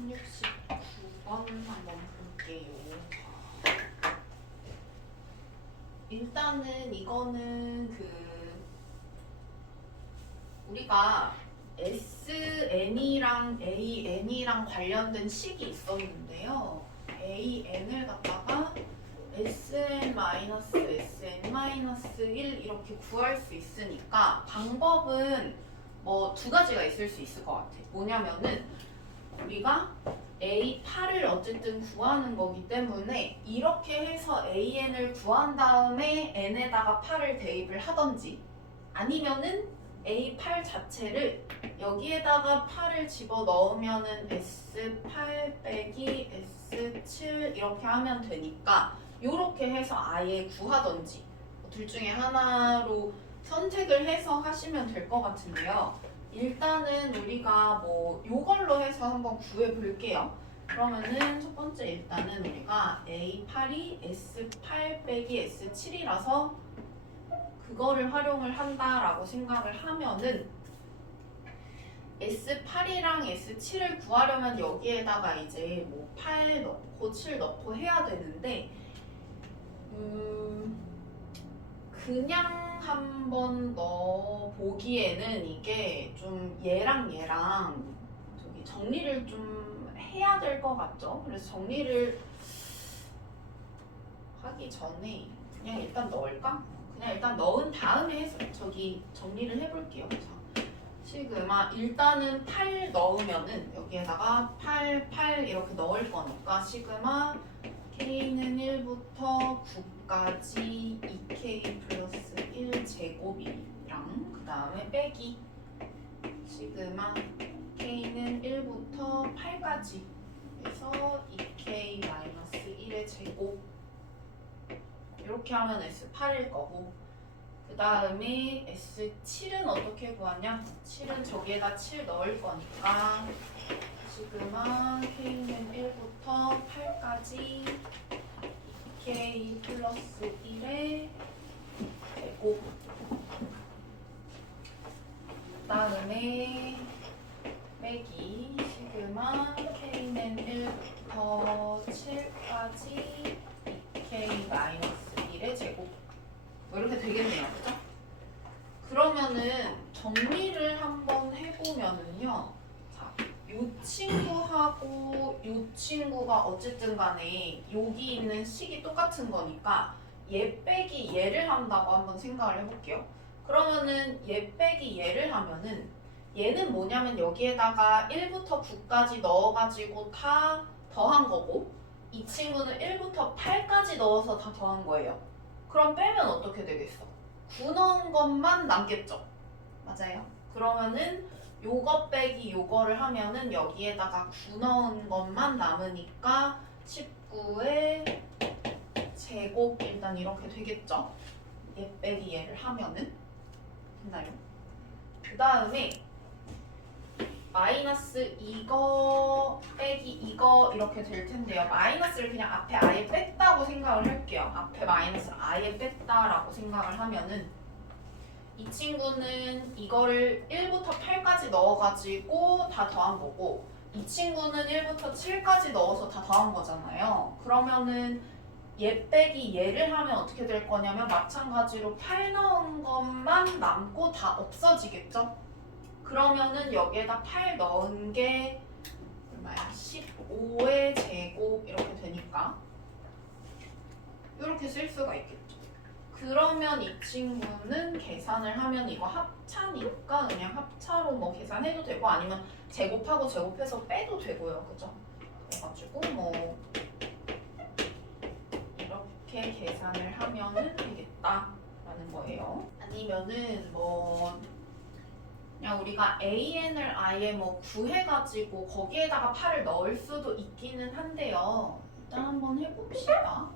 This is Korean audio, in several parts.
369번 한번 볼게요. 일단은 이거는 우리가 SN이랑 AN이랑 관련된 식이 있었는데요. AN을 갖다가 SN-SN-1 이렇게 구할 수 있으니까 방법은 뭐 두 가지가 있을 수 있을 것 같아. 뭐냐면은 우리가 A8을 어쨌든 구하는 거기 때문에 이렇게 해서 AN을 구한 다음에 N에다가 8을 대입을 하던지 아니면은 A8 자체를 여기에다가 8을 집어 넣으면은 S8 빼기 S7 이렇게 하면 되니까 이렇게 해서 아예 구하던지 둘 중에 하나로 선택을 해서 하시면 될 것 같은데요. 일단은 우리가 뭐 요걸로 해서 한번 구해 볼게요. 그러면은 첫 번째 일단은 우리가 A8이 S8 빼기 S7이라서 그거를 활용을 한다라고 생각을 하면은 S8이랑 S7을 구하려면 여기에다가 이제 뭐 8 넣고 7 넣고 해야 되는데 그냥 한번 넣어 보기에는 이게 좀 얘랑 저기 정리를 좀 해야 될 것 같죠? 그래서 정리를 하기 전에 그냥 일단 넣을까? 그냥 일단 넣은 다음에 저기 정리를 해볼게요. 자, 시그마 일단은 8 넣으면은 여기에다가 8 이렇게 넣을 거니까 시그마 K는 1부터 9까지 2K 플러스 1제곱이랑 그 다음에 빼기 시그마 K는 1부터 8까지 해서 2K 마이너스 1의 제곱 이렇게 하면 S8일 거고 그 다음에 S7은 어떻게 구하냐? 7은 저기에다 7 넣을 거니까 시그마 K는 1부터 8까지 2K 플러스 1의 제곱 그 다음에 빼기 시그마 K는 1부터 7까지 2K 마이너스 1의 제곱 뭐 이렇게 되겠네요. 그죠? 그러면은 정리를 한번 해보면은요. 요 친구하고 요 친구가 어쨌든 간에 여기 있는 식이 똑같은 거니까 얘 빼기 얘를 한다고 한번 생각을 해볼게요. 그러면은 얘 빼기 얘를 하면은 얘는 뭐냐면 여기에다가 1부터 9까지 넣어가지고 다 더한 거고 이 친구는 1부터 8까지 넣어서 다 더한 거예요. 그럼 빼면 어떻게 되겠어? 9 넣은 것만 남겠죠? 맞아요. 그러면은 요거 빼기 요거를 하면은 여기에다가 9 넣은 것만 남으니까 19의 제곱 일단 이렇게 되겠죠? 얘 빼기 얘를 하면은 됐나요? 그 다음에 마이너스 이거 빼기 이거 이렇게 될 텐데요. 마이너스를 그냥 앞에 아예 뺐다고 생각을 할게요. 앞에 마이너스를 아예 뺐다라고 생각을 하면은 이 친구는 이거를 1부터 8까지 넣어가지고 다 더한 거고 이 친구는 1부터 7까지 넣어서 다 더한 거잖아요. 그러면은 얘 빼기 얘를 하면 어떻게 될 거냐면 마찬가지로 8 넣은 것만 남고 다 없어지겠죠? 그러면은 여기에다 8 넣은 게 얼마야? 15의 제곱 이렇게 되니까 이렇게 쓸 수가 있겠죠. 그러면 이 친구는 계산을 하면 이거 합차니까 그냥 합차로 뭐 계산해도 되고 아니면 제곱하고 제곱해서 빼도 되고요. 그죠? 그래가지고 뭐 이렇게 계산을 하면은 되겠다라는 거예요. 아니면은 뭐 그냥 우리가 AN을 아예 뭐 구해가지고 거기에다가 8을 넣을 수도 있기는 한데요. 일단 한번 해봅시다.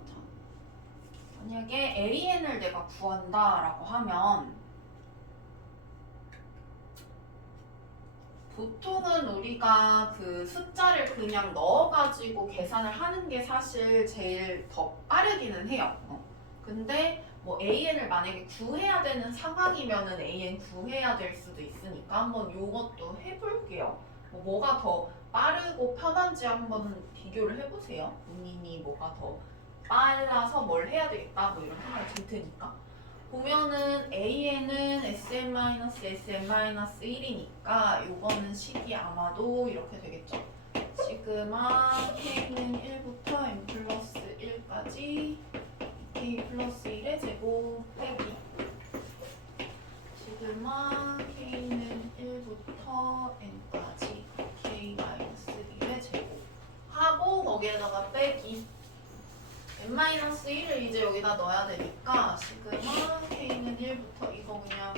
만약에 AN을 내가 구한다라고 하면 보통은 우리가 그 숫자를 그냥 넣어가지고 계산을 하는 게 사실 제일 더 빠르기는 해요. 근데 뭐 AN을 만약에 구해야 되는 상황이면은 AN 구해야 될 수도 있으니까 한번 요것도 해볼게요. 뭐가 더 쓰고 편한지 한번 비교를 해보세요. 본인이 뭐가 더 빨라서 뭘 해야 되겠다 뭐 이런 생각이 들 테니까. 보면은 A에는 Sn-Sn-1이니까 요거는 식이 아마도 이렇게 되겠죠. 시그마 K는 1부터 N 플러스 1까지 K 플러스 1의 제곱 빼기 시그마 K는 1부터 N까지 K 마이너스 1의 제곱 하고 거기에다가 빼기 n-1을 이제 여기다 넣어야 되니까 시그마 K는 1부터 이거 그냥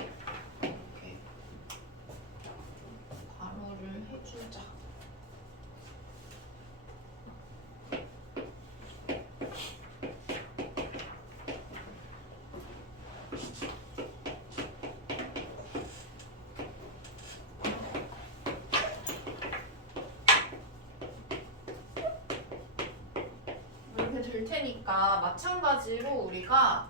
이렇게 괄호를 해주자. 될 테니까 마찬가지로 우리가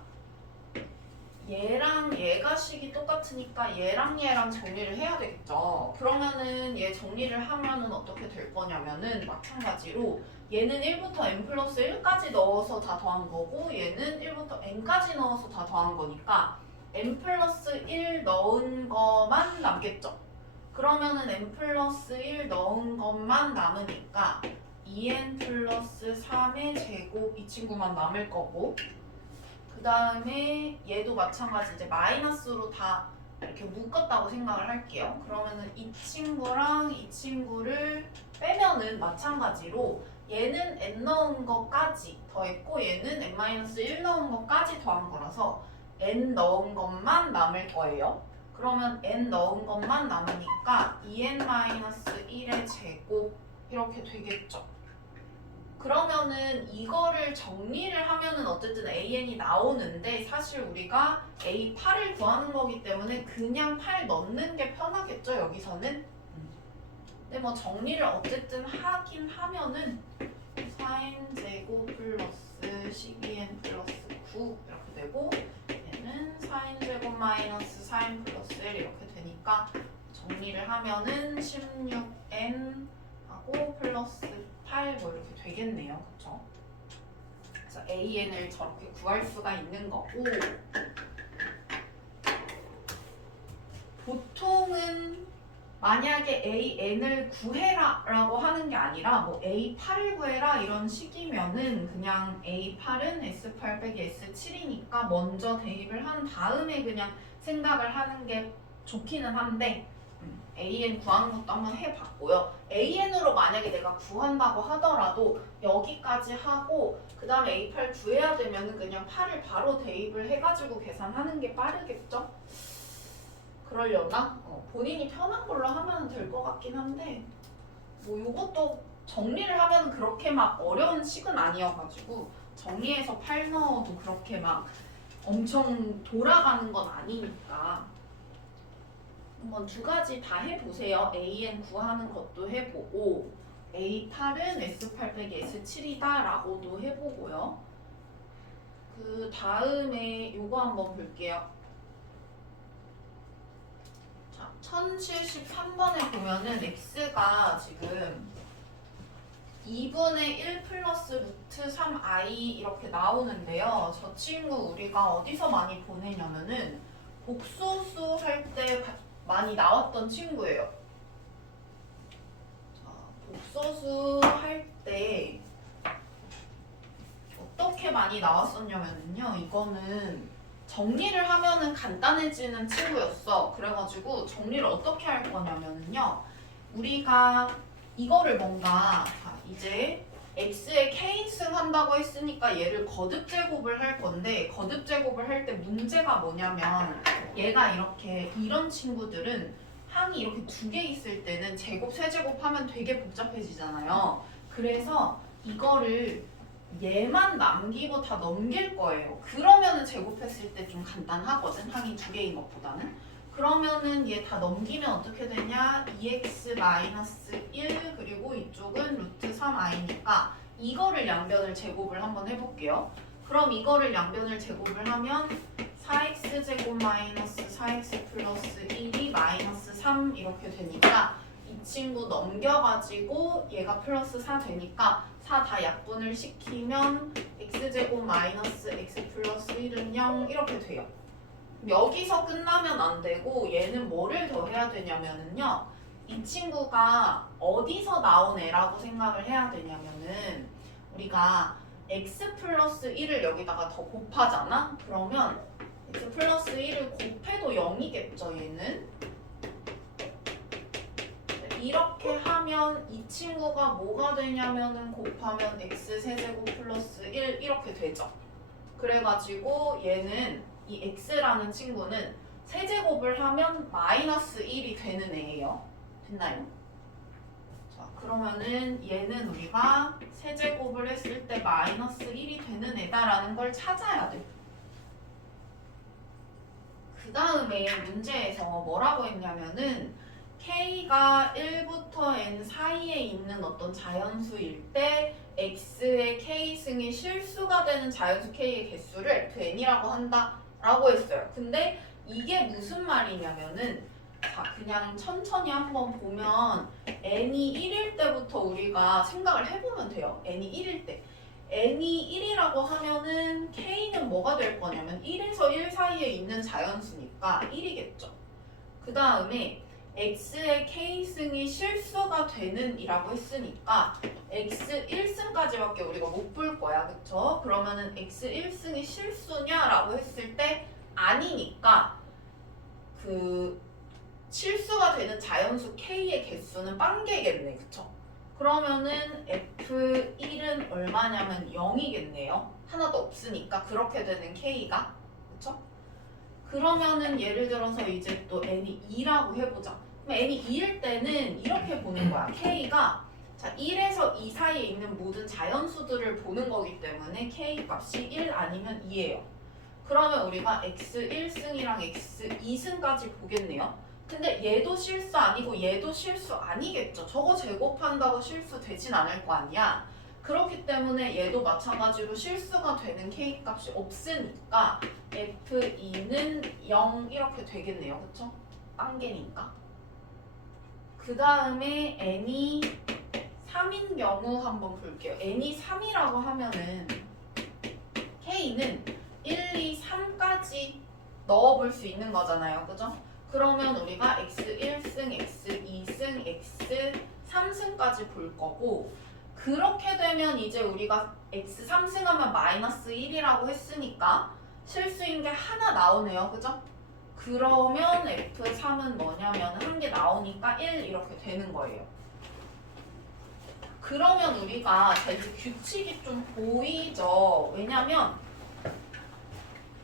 얘랑 얘가 식이 똑같으니까 얘랑 얘랑 정리를 해야 되겠죠. 그러면은 얘 정리를 하면은 어떻게 될 거냐면은 마찬가지로 얘는 1부터 n 플러스 1까지 넣어서 다 더한 거고 얘는 1부터 n까지 넣어서 다 더한 거니까 n 플러스 1 넣은 거만 남겠죠. 그러면은 n 플러스 1 넣은 것만 남으니까 2n 플러스 3의 제곱 이 친구만 남을 거고 그 다음에 얘도 마찬가지 이제 마이너스로 다 이렇게 묶었다고 생각을 할게요. 그러면은 이 친구랑 이 친구를 빼면은 마찬가지로 얘는 n 넣은 것까지 더했고 얘는 n-1 넣은 것까지 더한 거라서 n 넣은 것만 남을 거예요. 그러면 n 넣은 것만 남으니까 2n-1의 제곱 이렇게 되겠죠. 그러면은 이거를 정리를 하면은 어쨌든 AN이 나오는데 사실 우리가 A8을 구하는 거기 때문에 그냥 8 넣는 게 편하겠죠, 여기서는. 근데 뭐 정리를 어쨌든 하긴 하면은 4n제곱 플러스 12n 플러스 9 이렇게 되고 얘는 4n제곱 마이너스 4n 플러스 1 이렇게 되니까 정리를 하면은 16n 하고 플러스 8 뭐 이렇게 되겠네요. 그쵸? 그래서 AN을 저렇게 구할 수가 있는 거고 보통은 만약에 AN을 구해라 라고 하는 게 아니라 뭐 A8을 구해라 이런 식이면은 그냥 A8은 S8 빼기 S7이니까 먼저 대입을 한 다음에 그냥 생각을 하는 게 좋기는 한데 AN 구하는 것도 한번 해봤고요. AN으로 만약에 내가 구한다고 하더라도 여기까지 하고 그 다음에 A8 구해야 되면은 그냥 8을 바로 대입을 해가지고 계산하는 게 빠르겠죠? 그러려나? 본인이 편한 걸로 하면 될 것 같긴 한데 뭐 이것도 정리를 하면 그렇게 막 어려운 식은 아니어가지고 정리해서 8 넣어도 그렇게 막 엄청 돌아가는 건 아니니까 한번 두 가지 다 해보세요. AN 구하는 것도 해보고 A8은 S8 빼기 S7이다 라고도 해보고요. 그 다음에 요거 한번 볼게요. 자, 1073번에 보면은 X가 지금 2분의 1 플러스 루트 3i 이렇게 나오는데요. 저 친구 우리가 어디서 많이 보내냐면은 복소수 할 때 많이 나왔던 친구예요. 자, 복소수 할 때 어떻게 많이 나왔었냐면요. 이거는 정리를 하면은 간단해지는 친구였어. 그래가지고 정리를 어떻게 할 거냐면요. 우리가 이거를 뭔가 이제 x에 k승 한다고 했으니까 얘를 거듭 제곱을 할 건데 거듭 제곱을 할 때 문제가 뭐냐면 얘가 이렇게 이런 친구들은 항이 이렇게 두 개 있을 때는 제곱, 세제곱 하면 되게 복잡해지잖아요. 그래서 이거를 얘만 남기고 다 넘길 거예요. 그러면은 제곱했을 때 좀 간단하거든. 항이 두 개인 것보다는. 그러면은 얘 다 넘기면 어떻게 되냐? 2x-1 그리고 이쪽은 루트 3i니까 이거를 양변을 제곱을 한번 해볼게요. 그럼 이거를 양변을 제곱을 하면 4x제곱 마이너스 4x 플러스 1이 마이너스 3 이렇게 되니까 이 친구 넘겨가지고 얘가 플러스 4 되니까 4 다 약분을 시키면 x제곱 마이너스 x 플러스 1은 0 이렇게 돼요. 여기서 끝나면 안 되고 얘는 뭐를 더 해야 되냐면은요. 이 친구가 어디서 나온 애라고 생각을 해야 되냐면은 우리가 x 플러스 1을 여기다가 더 곱하잖아? 그러면 x 플러스 1을 곱해도 0이겠죠 얘는? 이렇게 하면 이 친구가 뭐가 되냐면은 곱하면 x 세제곱 플러스 1 이렇게 되죠. 그래가지고 얘는 이 x라는 친구는 세제곱을 하면 마이너스 1이 되는 애예요. 됐나요? 자, 그러면은 얘는 우리가 세제곱을 했을 때 마이너스 1이 되는 애다라는 걸 찾아야 돼. 그 다음에 문제에서 뭐라고 했냐면은 k가 1부터 n 사이에 있는 어떤 자연수일 때 x의 k승이 실수가 되는 자연수 k의 개수를 n이라고 한다라고 했어요. 근데 이게 무슨 말이냐면은 자 그냥 천천히 한번 보면 n이 1일 때부터 우리가 생각을 해보면 돼요. n이 1일 때. n이 1이라고 하면은 k는 뭐가 될 거냐면 1에서 1 사이에 있는 자연수니까 1이겠죠. 그 다음에 x의 k승이 실수가 되는 이라고 했으니까 x 1승까지밖에 우리가 못 볼 거야. 그쵸? 그러면은 x 1승이 실수냐라고 했을 때 아니니까 그 실수가 되는 자연수 k의 개수는 빵개겠네. 그쵸? 그러면은 f1은 얼마냐면 0이겠네요. 하나도 없으니까 그렇게 되는 k가. 그쵸? 그러면은 예를 들어서 이제 또 n이 2라고 해보자. 그럼 n이 2일 때는 이렇게 보는 거야. k가 자 1에서 2 사이에 있는 모든 자연수들을 보는 거기 때문에 k 값이 1 아니면 2예요. 그러면 우리가 x 1승이랑 x 2승까지 보겠네요. 근데 얘도 실수 아니고 얘도 실수 아니겠죠. 저거 제곱한다고 실수 되진 않을 거 아니야. 그렇기 때문에 얘도 마찬가지로 실수가 되는 k 값이 없으니까 f2는 0 이렇게 되겠네요. 그쵸? 빵개니까. 그 다음에 n이 3인 경우 한번 볼게요. n이 3이라고 하면은 k는 1, 2, 3까지 넣어볼 수 있는 거잖아요. 그죠? 그러면 우리가 x1승, x2승, x3승까지 볼 거고 그렇게 되면 이제 우리가 x3승 하면 마이너스 1이라고 했으니까 실수인 게 하나 나오네요. 그죠? 그러면 f3은 뭐냐면 한 개 나오니까 1 이렇게 되는 거예요. 그러면 우리가 이제 규칙이 좀 보이죠? 왜냐면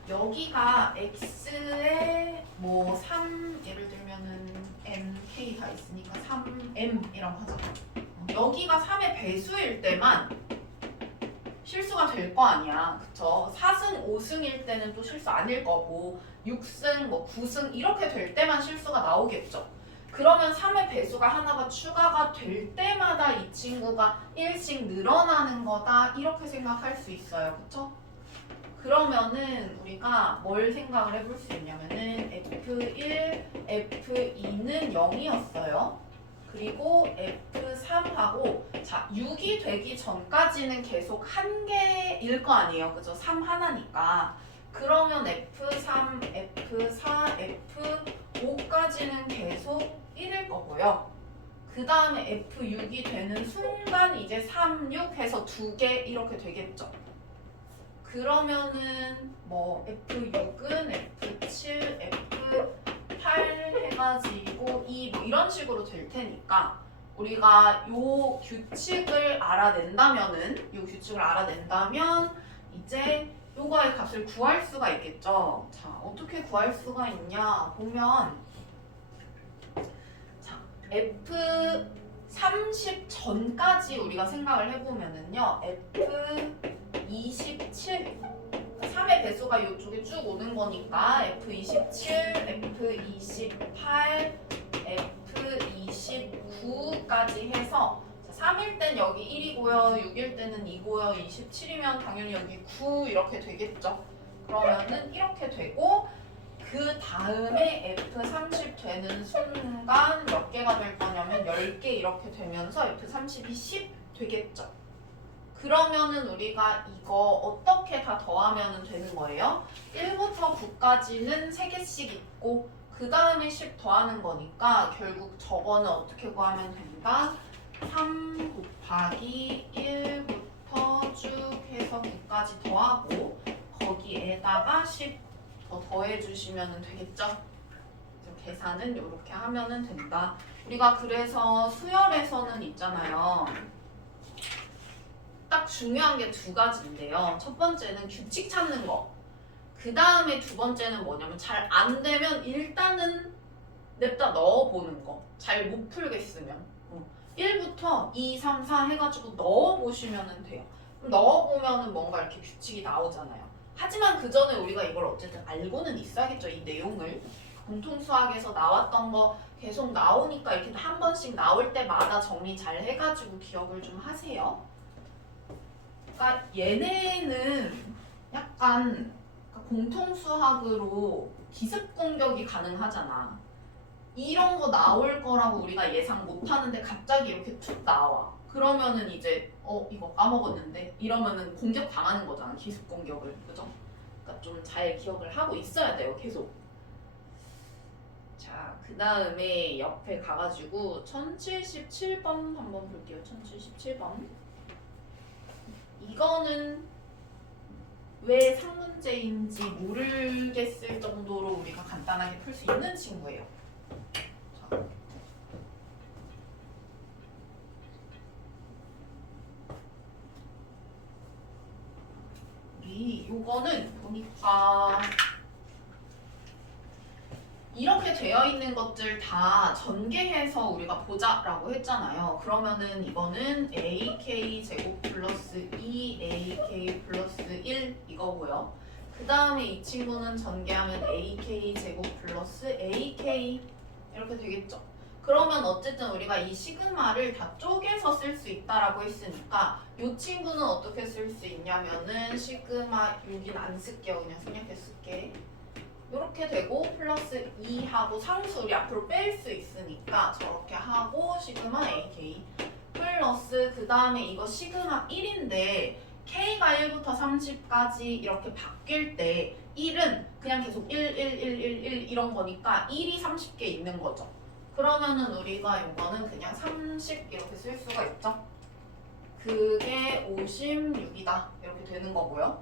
여기가 x에 뭐 3 예를 들면은 mk가 있으니까 3m이라고 하자. 여기가 3의 배수일 때만 실수가 될 거 아니야. 그쵸? 4승, 5승일 때는 또 실수 아닐 거고 6승, 뭐 9승 이렇게 될 때만 실수가 나오겠죠. 그러면 3의 배수가 하나가 추가가 될 때마다 이 친구가 1씩 늘어나는 거다 이렇게 생각할 수 있어요. 그쵸? 그러면은 우리가 뭘 생각을 해볼 수 있냐면은 F1, F2는 0이었어요. 그리고 F3하고 자 6이 되기 전까지는 계속 한 개일 거 아니에요. 그죠? 3 하나니까. 그러면 F3, F4, F5까지는 계속 1일 거고요. 그 다음에 F6이 되는 순간 이제 3, 6 해서 2개 이렇게 되겠죠. 그러면은 뭐 F6은 F7, F8 해가지고 2 뭐 이런 식으로 될 테니까 우리가 요 규칙을 알아낸다면 이제 요거의 값을 구할 수가 있겠죠. 자, 어떻게 구할 수가 있냐 보면 자, F30 전까지 우리가 생각을 해보면은요. F27 3의 배수가 이쪽에 쭉 오는 거니까 F27, F28, F29까지 해서 3일 땐 여기 1이고요. 6일 때는 2고요. 27이면 당연히 여기 9 이렇게 되겠죠. 그러면은 이렇게 되고 그 다음에 F30 되는 순간 몇 개가 될 거냐면 10개 이렇게 되면서 F30이 10 되겠죠. 그러면은 우리가 이거 어떻게 다 더하면 되는 거예요? 1부터 9까지는 3개씩 있고 그 다음에 10 더하는 거니까 결국 저거는 어떻게 구하면 된다? 3 곱하기 1부터 쭉 해서 9까지 더하고 거기에다가 10 더 더해주시면 되겠죠? 계산은 이렇게 하면 된다. 우리가 그래서 수열에서는 있잖아요. 딱 중요한 게 2가지인데요. 첫 번째는 규칙 찾는 거. 그 다음에 2번째는 뭐냐면 잘 안 되면 일단은 냅다 넣어보는 거. 잘 못 풀겠으면. 1부터 2, 3, 4 해가지고 넣어보시면 돼요. 넣어보면 뭔가 이렇게 규칙이 나오잖아요. 하지만 그 전에 우리가 이걸 어쨌든 알고는 있어야겠죠. 이 내용을. 공통수학에서 나왔던 거 계속 나오니까 이렇게 한 번씩 나올 때마다 정리 잘 해가지고 기억을 좀 하세요. 그러니까 얘네는 약간 공통수학으로 기습 공격이 가능하잖아. 이런 거 나올 거라고 우리가 예상 못 하는데 갑자기 이렇게 툭 나와. 그러면은 이제 이거 까먹었는데 이러면은 공격 당하는 거잖아. 기습 공격을. 그죠? 그러니까 좀 잘 기억을 하고 있어야 돼요. 계속. 자, 그 다음에 옆에 가가지고 1077번 한번 볼게요. 1077번. 이거는 왜 상문제인지 모르겠을 정도로 우리가 간단하게 풀 수 있는 친구예요. 자. 요거는 보니까 이렇게 되어 있는 것들 다 전개해서 우리가 보자라고 했잖아요. 그러면은 이거는 AK 제곱 플러스 2AK 플러스 1 이거고요. 그 다음에 이 친구는 전개하면 AK 제곱 플러스 AK 이렇게 되겠죠. 그러면 어쨌든 우리가 이 시그마를 다 쪼개서 쓸 수 있다라고 했으니까 이 친구는 어떻게 쓸 수 있냐면은 시그마 여긴 안 쓸게요. 그냥 생략해 쓸게. 이렇게 되고 플러스 2하고 상수 우리 앞으로 뺄 수 있으니까 저렇게 하고 시그마 AK 플러스 그 다음에 이거 시그마 1인데 K가 1부터 30까지 이렇게 바뀔 때 1은 그냥 계속 1, 1, 1, 1, 1 이런 거니까 1이 30개 있는 거죠. 그러면은 우리가 이거는 그냥 30 이렇게 쓸 수가 있죠. 그게 56이다 이렇게 되는 거고요.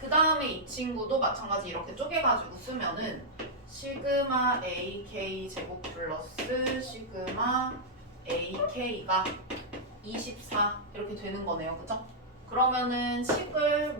그 다음에 이 친구도 마찬가지 이렇게 쪼개가지고 쓰면은 시그마 AK 제곱 플러스 시그마 AK가 24 이렇게 되는 거네요. 그죠? 그러면은 식을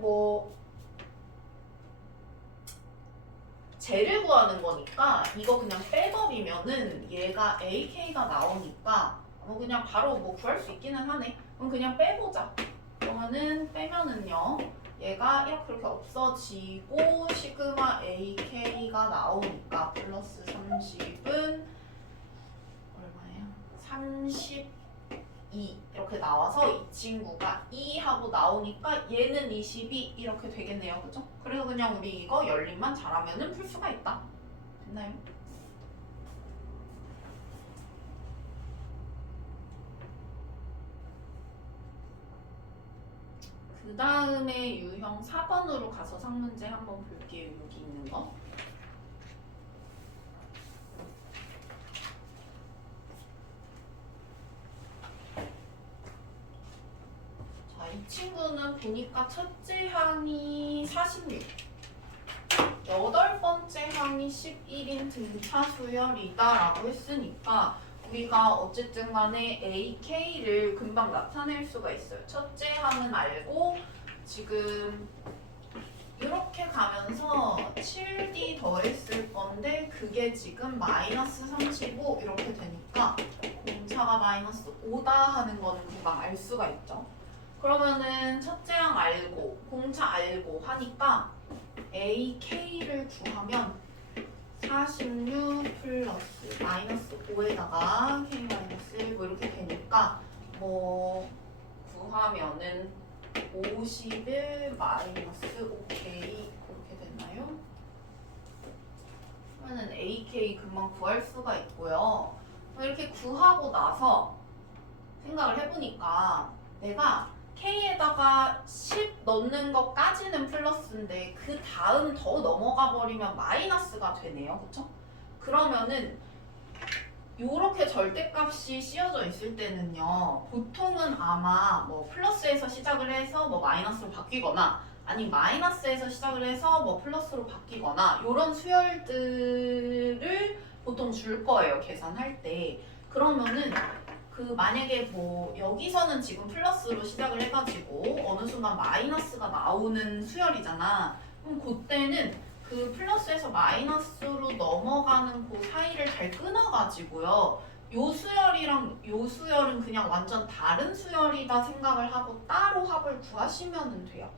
쟤를 구하는 거니까 이거 그냥 백업이면은 얘가 AK가 나오니까 그냥 바로 구할 수 있기는 하네. 그럼 그냥 빼보자. 그러면은 빼면은요. 얘가 이렇게 없어지고 시그마 AK가 나오니까 플러스 30은 얼마예요? 32 이렇게 나와서 이 친구가 2하고 나오니까 얘는 22 이렇게 되겠네요. 그죠? 그래서 그냥 우리 이거 열림만 잘하면은 풀 수가 있다. 됐나요? 그 다음에 유형 4번으로 가서 상문제 한번 볼게요. 여기 있는 거. 자, 이 친구는 보니까 첫째 항이 46, 8번째 항이 11인 등차 수열이다 라고 했으니까 우리가 어쨌든 간에 AK를 금방 나타낼 수가 있어요. 첫째 항은 알고 지금 이렇게 가면서 7D 더했을 건데 그게 지금 마이너스 35 이렇게 되니까 공차가 마이너스 5다 하는 거는 금방 알 수가 있죠. 그러면은 첫째 항 알고 공차 알고 하니까 AK를 구하면 46 플러스 마이너스 5에다가 K 마이너스 1 이렇게 되니까 구하면은 51 마이너스 5K 이렇게 됐나요? 그러면은 AK 금방 구할 수가 있고요. 이렇게 구하고 나서 생각을 해보니까 내가 K에다가 10 넣는 것까지는 플러스인데 그 다음 더 넘어가 버리면 마이너스가 되네요. 그쵸? 그러면은 요렇게 절대값이 씌워져 있을 때는요, 보통은 아마 뭐 플러스에서 시작을 해서 뭐 마이너스로 바뀌거나 아니 마이너스에서 시작을 해서 뭐 플러스로 바뀌거나 요런 수열들을 보통 줄 거예요, 계산할 때. 그러면은 그 만약에 뭐 여기서는 지금 플러스로 시작을 해가지고 어느 순간 마이너스가 나오는 수열이잖아. 그럼 그때는 그 플러스에서 마이너스로 넘어가는 그 사이를 잘 끊어가지고요. 요 수열이랑 요 수열은 그냥 완전 다른 수열이다 생각을 하고 따로 합을 구하시면 돼요.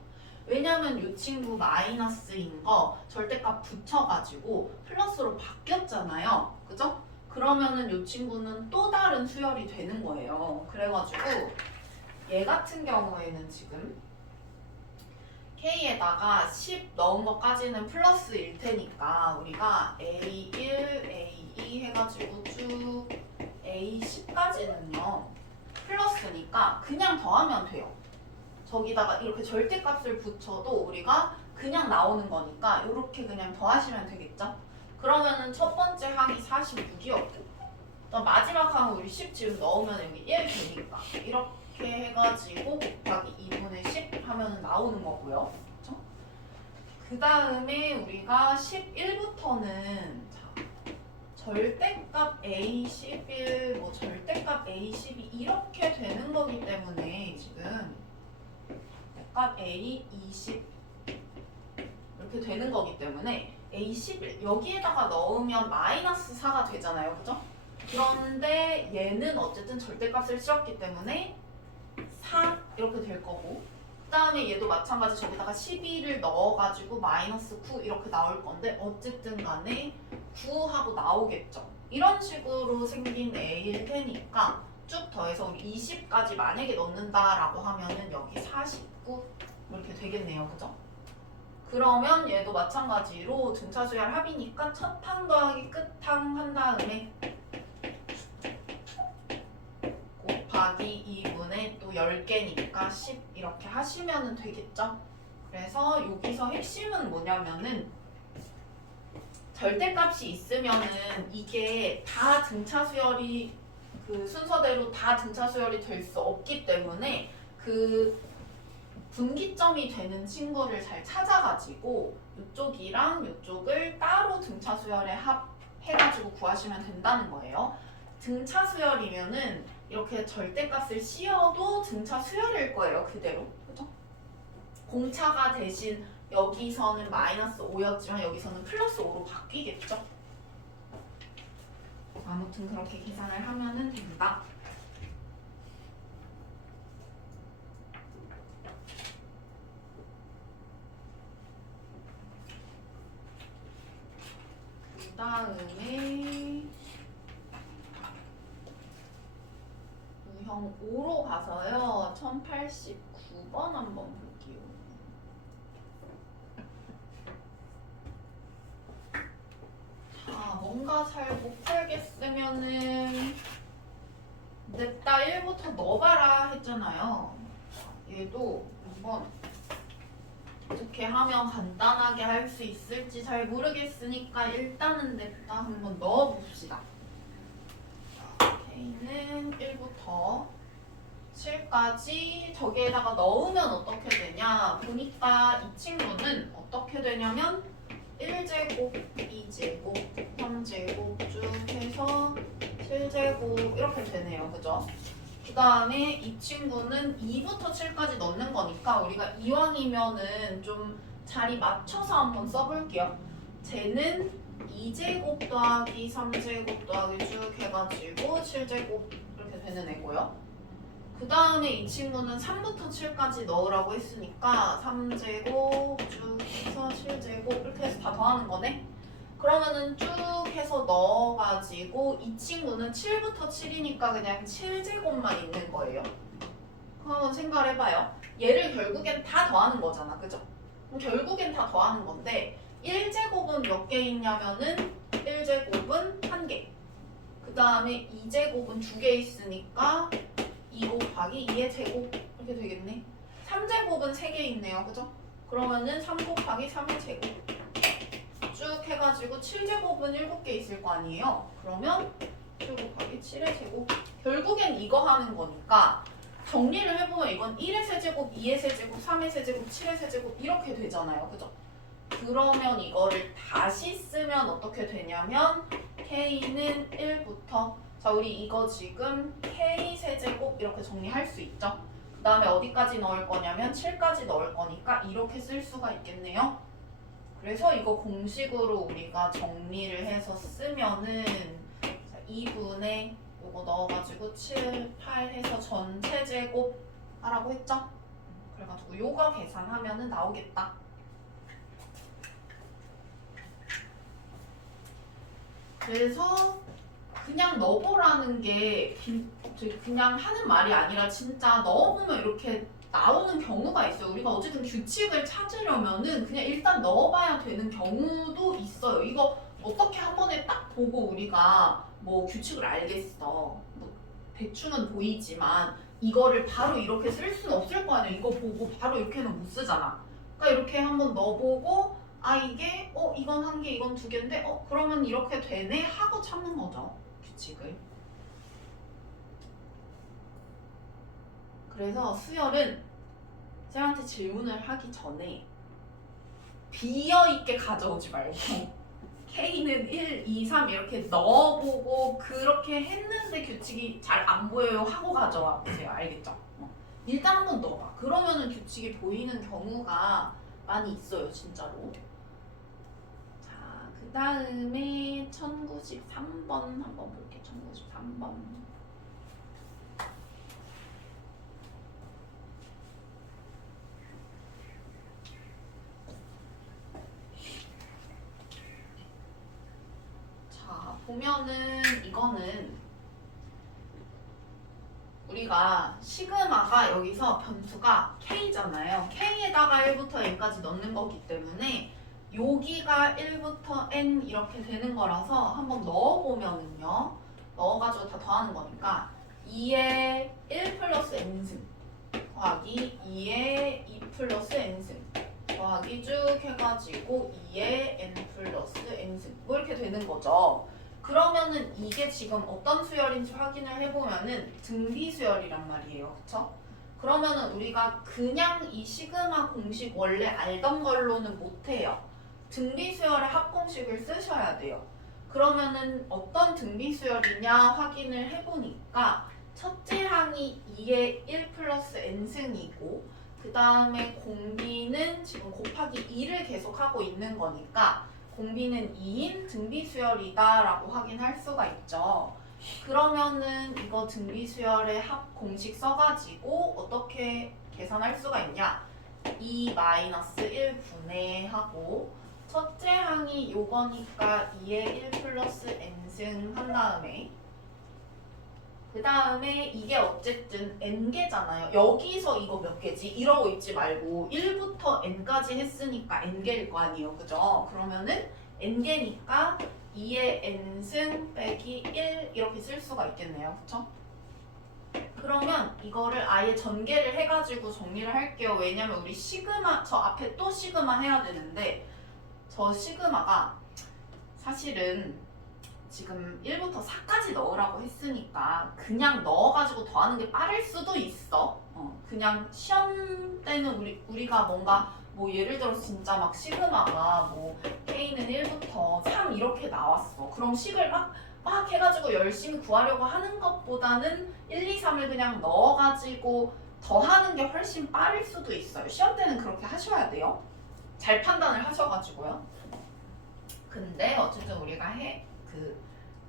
왜냐면 요 친구 마이너스인 거 절대값 붙여가지고 플러스로 바뀌었잖아요. 그죠? 그러면은 요 친구는 또 다른 수열이 되는 거예요. 그래가지고 얘 같은 경우에는 지금 K에다가 10 넣은 것까지는 플러스일 테니까 우리가 A1, A2 해가지고 쭉 A10까지는요 플러스니까 그냥 더하면 돼요. 저기다가 이렇게 절대값을 붙여도 우리가 그냥 나오는 거니까 이렇게 그냥 더하시면 되겠죠? 그러면은 첫 번째 항이 46이었고 마지막 항은 우리 10 지금 넣으면 여기 1 되니까 이렇게 해가지고 곱하기 2분의 10 하면 나오는 거고요. 그렇죠? 그 다음에 우리가 11부터는 절대값 A11, 뭐 절대값 A12 이렇게 되는 거기 때문에 지금 값 A20 이렇게 되는 거기 때문에 A11 여기에다가 넣으면 마이너스 4가 되잖아요. 그죠? 그런데 얘는 어쨌든 절대값을 씌웠기 때문에 4 이렇게 될 거고 그 다음에 얘도 마찬가지 저기다가 12를 넣어가지고 마이너스 9 이렇게 나올 건데 어쨌든 간에 9하고 나오겠죠. 이런 식으로 생긴 A일 테니까 쭉 더해서 우리 20까지 만약에 넣는다라고 하면은 여기 49 이렇게 되겠네요. 그죠? 그러면 얘도 마찬가지로 등차수열 합이니까 첫 항 더하기 끝 항 한 다음에 곱하기 2분의 또 10개니까 10 이렇게 하시면 되겠죠? 그래서 여기서 핵심은 뭐냐면은 절대값이 있으면은 이게 다 등차수열이 그 순서대로 다 등차수열이 될 수 없기 때문에 그 분기점이 되는 친구를 잘 찾아가지고 이쪽이랑 이쪽을 따로 등차수열에 합해가지고 구하시면 된다는 거예요. 등차수열이면은 이렇게 절대값을 씌워도 등차수열일 거예요. 그대로. 그죠? 공차가 대신 여기서는 마이너스 5였지만 여기서는 플러스 5로 바뀌겠죠? 아무튼 그렇게 계산을 하면은 된다. 그 다음에 유형 5로 가서요. 1089번 한번 볼게요. 자, 뭔가 잘 못 풀겠으면은 냅다 1부터 넣어봐라 했잖아요. 얘도 한번 어떻게 하면 간단하게 할 수 있을지 잘 모르겠으니까 일단은 냅다 한번 넣어봅시다. K는 1부터 7까지 저기에다가 넣으면 어떻게 되냐 보니까 이 친구는 어떻게 되냐면 1제곱, 2제곱, 3제곱 쭉 해서 7제곱 이렇게 되네요. 그죠? 그 다음에 이 친구는 2부터 7까지 넣는 거니까 우리가 이왕이면은 좀 자리 맞춰서 한번 써볼게요. 쟤는 2제곱 더하기 3제곱 더하기 쭉 해가지고 7제곱 이렇게 되는 애고요. 그 다음에 이 친구는 3부터 7까지 넣으라고 했으니까 3제곱 쭉 해서 7제곱 이렇게 해서 다 더하는 거네. 그러면은 쭉 해서 넣어가지고 이 친구는 7부터 7이니까 그냥 7제곱만 있는 거예요. 그럼 생각을 해봐요. 얘를 결국엔 다 더하는 거잖아. 그죠? 그럼 결국엔 다 더하는 건데 1제곱은 몇 개 있냐면은 1제곱은 1개. 그 다음에 2제곱은 2개 있으니까 2 곱하기 2의 제곱 이렇게 되겠네. 3제곱은 3개 있네요. 그죠? 그러면은 3 곱하기 3의 제곱 쭉 해가지고 7제곱은 7개 있을 거 아니에요. 그러면 7 곱하기 7의 제곱. 결국엔 이거 하는 거니까 정리를 해보면 이건 1의 세제곱, 2의 세제곱, 3의 세제곱, 7의 세제곱 이렇게 되잖아요. 그죠? 그러면 이거를 다시 쓰면 어떻게 되냐면 K는 1부터 자 우리 이거 지금 K 세제곱 이렇게 정리할 수 있죠? 그 다음에 어디까지 넣을 거냐면 7까지 넣을 거니까 이렇게 쓸 수가 있겠네요. 그래서 이거 공식으로 우리가 정리를 해서 쓰면은 2분의 요거 넣어가지고 7, 8 해서 전체 제곱 하라고 했죠? 그래가지고 요거 계산하면은 나오겠다. 그래서 그냥 넣어보라는 게 그냥 하는 말이 아니라 진짜 넣어보면 이렇게 나오는 경우가 있어요. 우리가 어쨌든 규칙을 찾으려면은 그냥 일단 넣어봐야 되는 경우도 있어요. 이거 어떻게 한 번에 딱 보고 우리가 뭐 규칙을 알겠어. 뭐 대충은 보이지만 이거를 바로 이렇게 쓸 수는 없을 거 아니야. 이거 보고 바로 이렇게는 못 쓰잖아. 그러니까 이렇게 한번 넣어보고 아 이게 이건 1개 이건 2개인데 그러면 이렇게 되네 하고 찾는 거죠. 규칙을. 그래서 수열은 쌤한테 질문을 하기 전에 비어있게 가져오지 말고 K는 1, 2, 3 이렇게 넣어보고 그렇게 했는데 규칙이 잘 안 보여요 하고 가져와 보세요. 알겠죠? 일단 한번 넣어봐. 그러면은 규칙이 보이는 경우가 많이 있어요. 진짜로. 자, 그 다음에 1093번 한번 볼게요. 1093번. 보면은 이거는 우리가 시그마가 여기서 변수가 K잖아요. K에다가 1부터 N까지 넣는 거기 때문에 여기가 1부터 N 이렇게 되는 거라서 한번 넣어보면은요. 넣어가지고 다 더하는 거니까 2의 1 플러스 N승 더하기 2의 2 플러스 N승 더하기 쭉 해가지고 2의 N 플러스 N승 뭐 이렇게 되는 거죠. 그러면은 이게 지금 어떤 수열인지 확인을 해보면은 등비 수열이란 말이에요. 그쵸? 그러면은 우리가 그냥 이 시그마 공식 원래 알던 걸로는 못해요. 등비 수열의 합공식을 쓰셔야 돼요. 그러면은 어떤 등비 수열이냐 확인을 해보니까 첫째 항이 2의 1 플러스 n승이고 그 다음에 공비는 지금 곱하기 2를 계속하고 있는 거니까 공비는 2인 등비수열이다 라고 확인할 수가 있죠. 그러면은 이거 등비수열의 합 공식 써가지고 어떻게 계산할 수가 있냐 2-1 분해하고 첫째 항이 요거니까 2의 1 플러스 n승 한 다음에 그 다음에 이게 어쨌든 n개잖아요. 여기서 이거 몇 개지? 이러고 있지 말고 1부터 n까지 했으니까 n개일 거 아니에요. 그죠? 그러면은 n개니까 2의 n승 빼기 1 이렇게 쓸 수가 있겠네요. 그쵸? 그러면 이거를 아예 전개를 해가지고 정리를 할게요. 왜냐면 우리 시그마, 저 앞에 또 시그마 해야 되는데 저 시그마가 사실은 지금 1부터 4까지 넣으라고 했으니까 그냥 넣어가지고 더하는 게 빠를 수도 있어. 그냥 시험 때는 우리가 뭔가 뭐 예를 들어서 진짜 막 시그마가 뭐 K는 1부터 3 이렇게 나왔어. 그럼 식을 막 해가지고 열심히 구하려고 하는 것보다는 1, 2, 3을 그냥 넣어가지고 더하는 게 훨씬 빠를 수도 있어요. 시험 때는 그렇게 하셔야 돼요. 잘 판단을 하셔가지고요. 근데 어쨌든 우리가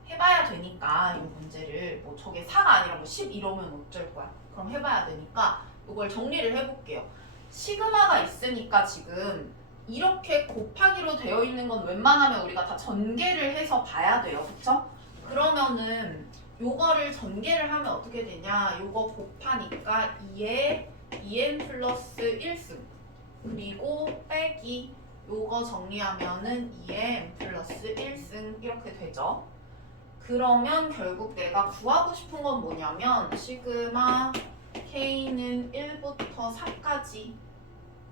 해봐야 되니까 이 문제를 뭐 저게 4가 아니라 뭐 10 이러면 어쩔 거야. 그럼 해봐야 되니까 이걸 정리를 해볼게요. 시그마가 있으니까 지금 이렇게 곱하기로 되어 있는 건 웬만하면 우리가 다 전개를 해서 봐야 돼요. 그쵸? 그러면은 요거를 전개를 하면 어떻게 되냐 요거 곱하니까 2에 2n 플러스 1승 그리고 빼기 요거 정리하면은 2에 n 플러스 1승 이렇게 되죠. 그러면 결국 내가 구하고 싶은 건 뭐냐면 시그마 k는 1부터 4까지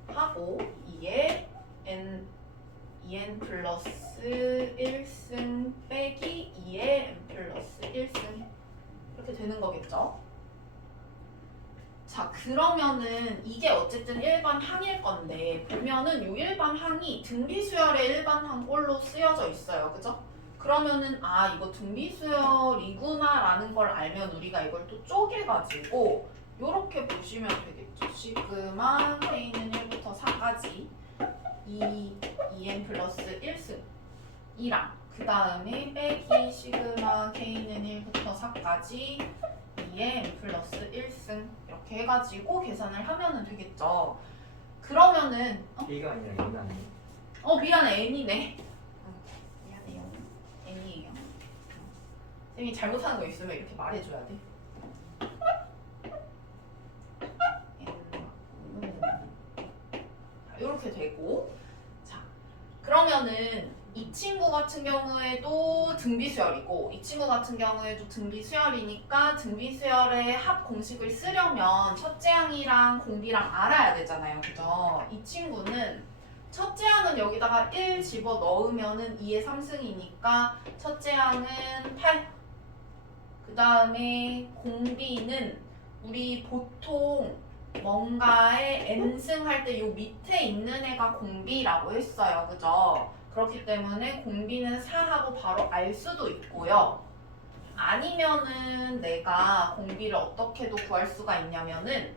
하고 2에 n 플러스 1승 빼기 2에 n 플러스 1승 이렇게 되는 거겠죠. 자, 그러면은 이게 어쨌든 일반 항일 건데 보면은 요 일반 항이 등비수열의 일반 항꼴로 쓰여져 있어요. 그죠? 그러면은 아 이거 등비수열이구나 라는 걸 알면 우리가 이걸 또 쪼개가지고 요렇게 보시면 되겠죠. 시그마 k는 1부터 4까지 2n 플러스 1승 이랑 그 다음에 빼기 시그마 k는 1부터 4까지 2에 n 플러스 1승 이렇게 해가지고 계산을 하면은 되겠죠. 그러면은 B가 아니라 N이 아니에요? 미안해 n이네. 미안해요. n이에요. 쌤이 잘못하는 거 있으면 이렇게 말해줘야 돼. 이렇게 되고 자 그러면은 이 친구 같은 경우에도 등비수열이고 이 친구 같은 경우에도 등비수열이니까 등비수열의 합 공식을 쓰려면 첫째 항이랑 공비랑 알아야 되잖아요. 그죠? 이 친구는 첫째 항은 여기다가 1 집어 넣으면은 2의 3승이니까 첫째 항은 8. 그 다음에 공비는 우리 보통 뭔가에 n승 할 때 요 밑에 있는 애가 공비라고 했어요. 그죠? 그렇기 때문에 공비는 4하고 바로 알 수도 있고요. 아니면은 내가 공비를 어떻게도 구할 수가 있냐면은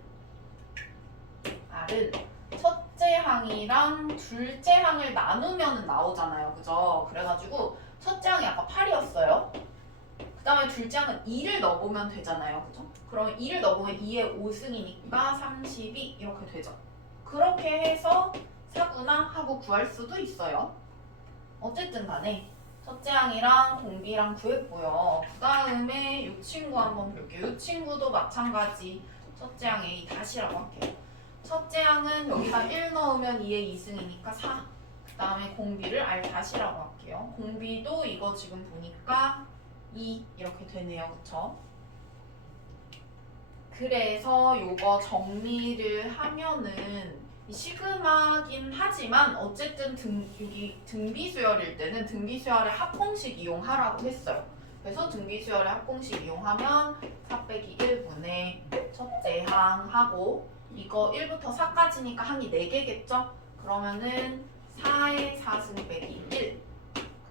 R은 첫째 항이랑 둘째 항을 나누면 나오잖아요. 그죠? 그래가지고 첫째 항이 아까 8이었어요. 그 다음에 둘째 항은 2를 넣어보면 되잖아요. 그죠? 그러면 2를 넣어보면 2의 5승이니까 32 이렇게 되죠. 그렇게 해서 4구나 하고 구할 수도 있어요. 어쨌든 간에 첫째 항이랑 공비랑 구했고요. 그 다음에 이 친구 한번 볼게요. 이 친구도 마찬가지 첫째 항 A 다시라고 할게요. 첫째 항은 여기다 1 넣으면 2의 2승이니까 4. 그 다음에 공비를 R 다시라고 할게요. 공비도 이거 지금 보니까 2 이렇게 되네요. 그쵸? 그래서 요거 정리를 하면은 시그마긴 하지만 어쨌든 여기 등비수열일 때는 등비수열의 합공식 이용하라고 했어요. 그래서 등비수열의 합공식 이용하면 4 빼기 1분의 첫째 항 하고 이거 1부터 4까지니까 항이 4개겠죠? 그러면은 4의 4승 빼기 1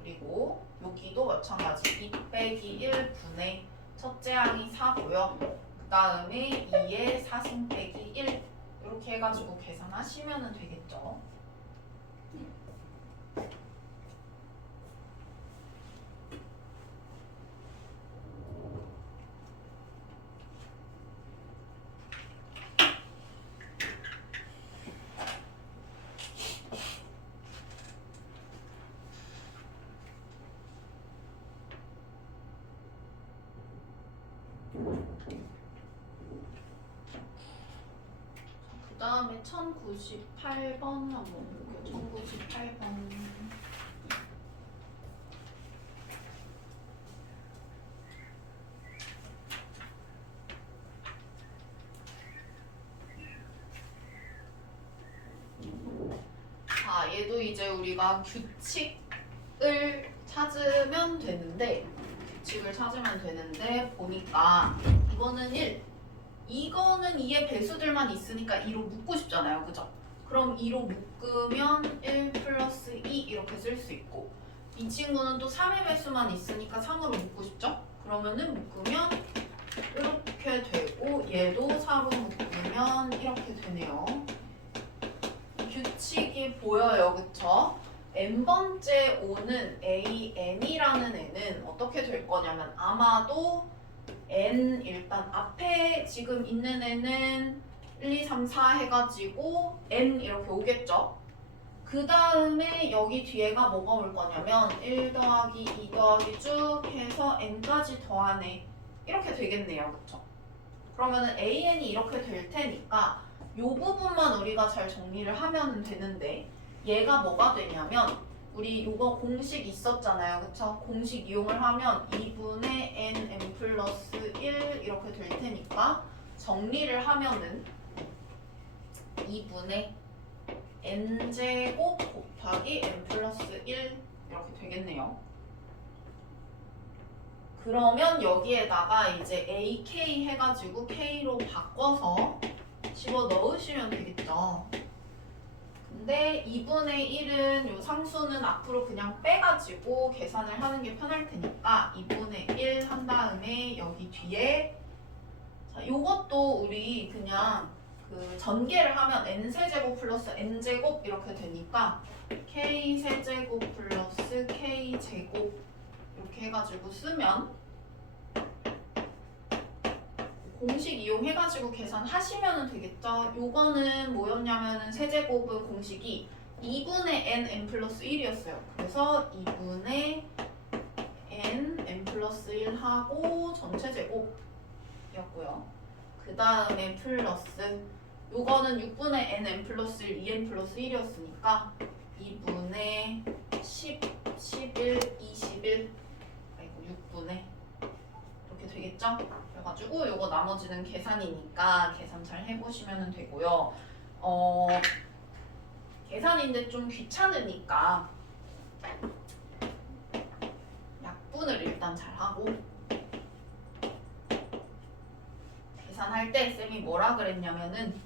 그리고 여기도 마찬가지 2 빼기 1분의 첫째 항이 4고요. 그 다음에 2의 4승 빼기 1 이렇게 해가지고 계산하시면 되겠죠. 그 다음에 1098번 한번 볼게요. 1098번. 자, 얘도 이제 우리가 규칙을 찾으면 되는데 보니까 이거는 1 이거는 2의 배수들만 있으니까 2로 묶고 싶잖아요. 그죠? 그럼 2로 묶으면 1 플러스 2 이렇게 쓸 수 있고 이 친구는 또 3의 배수만 있으니까 3으로 묶고 싶죠? 그러면은 묶으면 이렇게 되고 얘도 4로 묶으면 이렇게 되네요. 규칙이 보여요. 그쵸? n번째 오는 AN이라는 애는 어떻게 될 거냐면 아마도 n 일단 앞에 지금 있는 애는 1, 2, 3, 4 해가지고 n 이렇게 오겠죠. 그 다음에 여기 뒤에가 뭐가 올 거냐면 1 더하기 2 더하기 쭉 해서 n까지 더하네 이렇게 되겠네요. 그쵸? 그러면은 an이 이렇게 될 테니까 이 부분만 우리가 잘 정리를 하면 되는데 얘가 뭐가 되냐면 우리 이거 공식 있었잖아요. 그쵸? 공식 이용을 하면 2분의 nm 플러스 1 이렇게 될 테니까 정리를 하면은 2분의 n제곱 곱하기 n 플러스 1 이렇게 되겠네요. 그러면 여기에다가 이제 AK 해가지고 K로 바꿔서 집어 넣으시면 되겠죠. 근데 2분의 1은 요 상수는 앞으로 그냥 빼가지고 계산을 하는 게 편할 테니까 2분의 1 한 다음에 여기 뒤에 자, 요것도 우리 그냥 그 전개를 하면 n세제곱 플러스 n제곱 이렇게 되니까 k세제곱 플러스 k제곱 이렇게 해가지고 쓰면 공식 이용해가지고 계산하시면 되겠죠. 요거는 뭐였냐면은 세제곱은 공식이 2분의 n 플러스 1이었어요. 그래서 2분의 n 플러스 1하고 전체 제곱이었고요. 그 다음에 플러스 요거는 6분의 n 플러스 1, 2n 플러스 1이었으니까 2분의 10, 11, 21 아이고 6분의 이렇게 되겠죠? 그래가지고 요거 나머지는 계산이니까 계산 잘 해보시면 되고요. 계산인데 좀 귀찮으니까 약분을 일단 잘 하고 계산할 때 쌤이 뭐라 그랬냐면은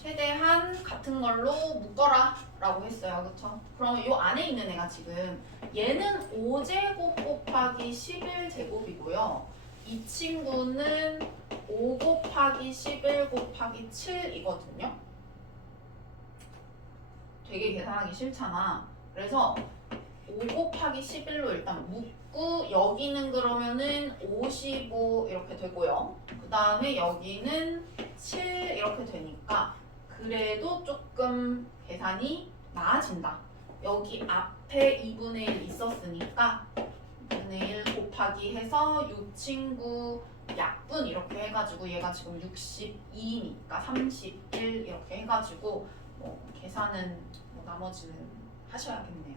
최대한 같은 걸로 묶어라 라고 했어요. 그쵸? 그럼 요 안에 있는 애가 지금 얘는 5제곱 곱하기 11제곱이고요. 이 친구는 5 곱하기 11 곱하기 7이거든요. 되게 계산하기 싫잖아. 그래서 5 곱하기 11로 일단 묶고 여기는 그러면은 55 이렇게 되고요. 그 다음에 여기는 7 이렇게 되니까 그래도 조금 계산이 나아진다. 여기 앞에 2분의 1 있었으니까 2분의 1 곱하기 해서 이 친구 약분 이렇게 해가지고 얘가 지금 62니까 31 이렇게 해가지고 뭐 계산은 뭐 나머지는 하셔야겠네요.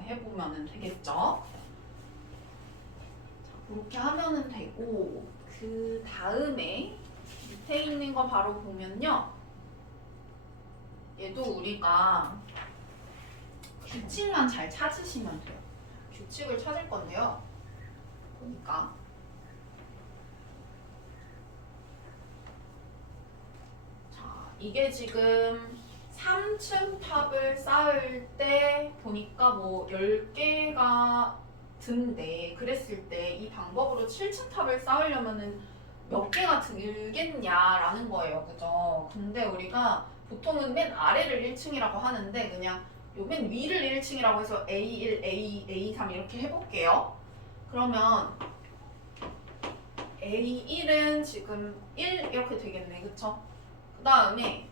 해보면 되겠죠? 자, 그렇게 하면은 되고 그 다음에 밑에 있는 거 바로 보면요. 얘도 우리가 규칙만 잘 찾으시면 돼요. 규칙을 찾을 건데요. 보니까 자, 이게 지금 3층 탑을 쌓을 때 보니까 뭐 10개가 든데 그랬을 때 이 방법으로 7층 탑을 쌓으려면은 몇 개가 들겠냐라는 거예요. 그죠? 근데 우리가 보통은 맨 아래를 1층이라고 하는데 그냥 요 맨 위를 1층이라고 해서 A1, A2, A3 이렇게 해볼게요. 그러면 A1은 지금 1 이렇게 되겠네. 그쵸? 그 다음에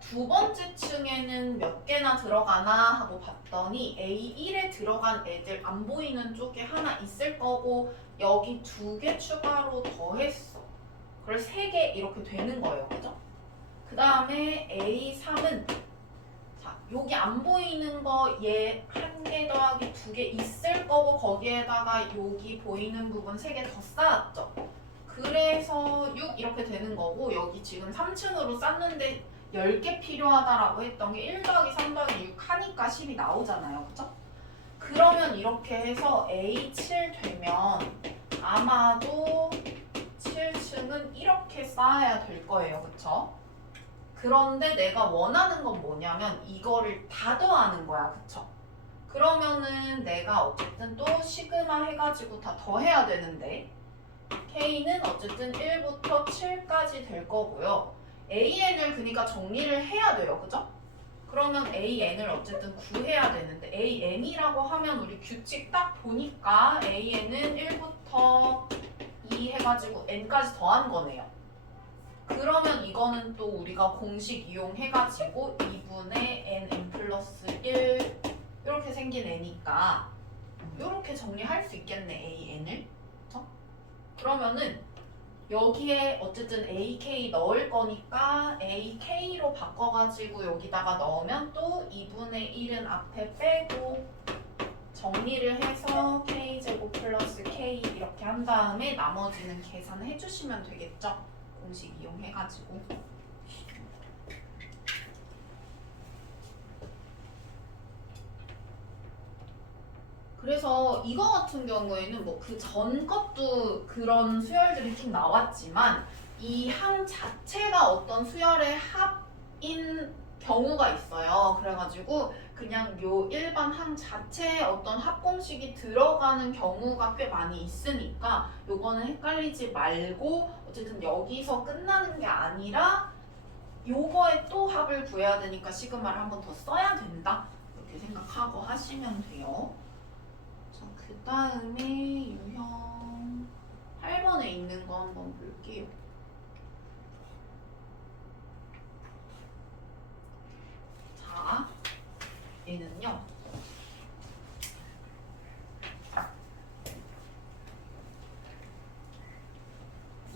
두 번째 층에는 몇 개나 들어가나 하고 봤더니 A1에 들어간 애들 안 보이는 쪽에 하나 있을 거고 여기 2개 추가로 더했어. 그래서 3개 이렇게 되는 거예요. 그죠? 그 다음에 A3은 자 여기 안 보이는 거 얘 1개 더하기 2개 있을 거고 거기에다가 여기 보이는 부분 3개 더 쌓았죠. 그래서 6 이렇게 되는 거고 여기 지금 3층으로 쌓는데 10개 필요하다라고 했던 게 1 더하기 3 더하기 6 하니까 10이 나오잖아요. 그쵸? 그러면 이렇게 해서 A7 되면 아마도 7층은 이렇게 쌓아야 될 거예요. 그쵸? 그런데 내가 원하는 건 뭐냐면 이거를 다 더하는 거야. 그쵸? 그러면은 내가 어쨌든 또 시그마 해가지고 다 더해야 되는데 K는 어쨌든 1부터 7까지 될 거고요. AN을 그러니까 정리를 해야 돼요. 그죠? 그러면 AN을 어쨌든 구해야 되는데 AN이라고 하면 우리 규칙 딱 보니까 AN은 1부터 2 해가지고 N까지 더한 거네요. 그러면 이거는 또 우리가 공식 이용해가지고 2분의 NN 플러스 1 이렇게 생긴 애니까 이렇게 정리할 수 있겠네 AN을. 그쵸? 그러면은 여기에 어쨌든 AK 넣을 거니까 AK로 바꿔가지고 여기다가 넣으면 또 2분의 1은 앞에 빼고 정리를 해서 K제곱 플러스 K 이렇게 한 다음에 나머지는 계산해 주시면 되겠죠? 공식 이용해가지고. 그래서 이거 같은 경우에는 뭐 그 전 것도 그런 수열들이 쭉 나왔지만 이 항 자체가 어떤 수열의 합인 경우가 있어요. 그래가지고 그냥 요 일반 항 자체에 어떤 합공식이 들어가는 경우가 꽤 많이 있으니까 요거는 헷갈리지 말고 어쨌든 여기서 끝나는 게 아니라 요거에 또 합을 구해야 되니까 시그마를 한 번 더 써야 된다. 이렇게 생각하고 하시면 돼요. 그 다음에 유형 8번에 있는 거 한번 볼게요. 자, 얘는요.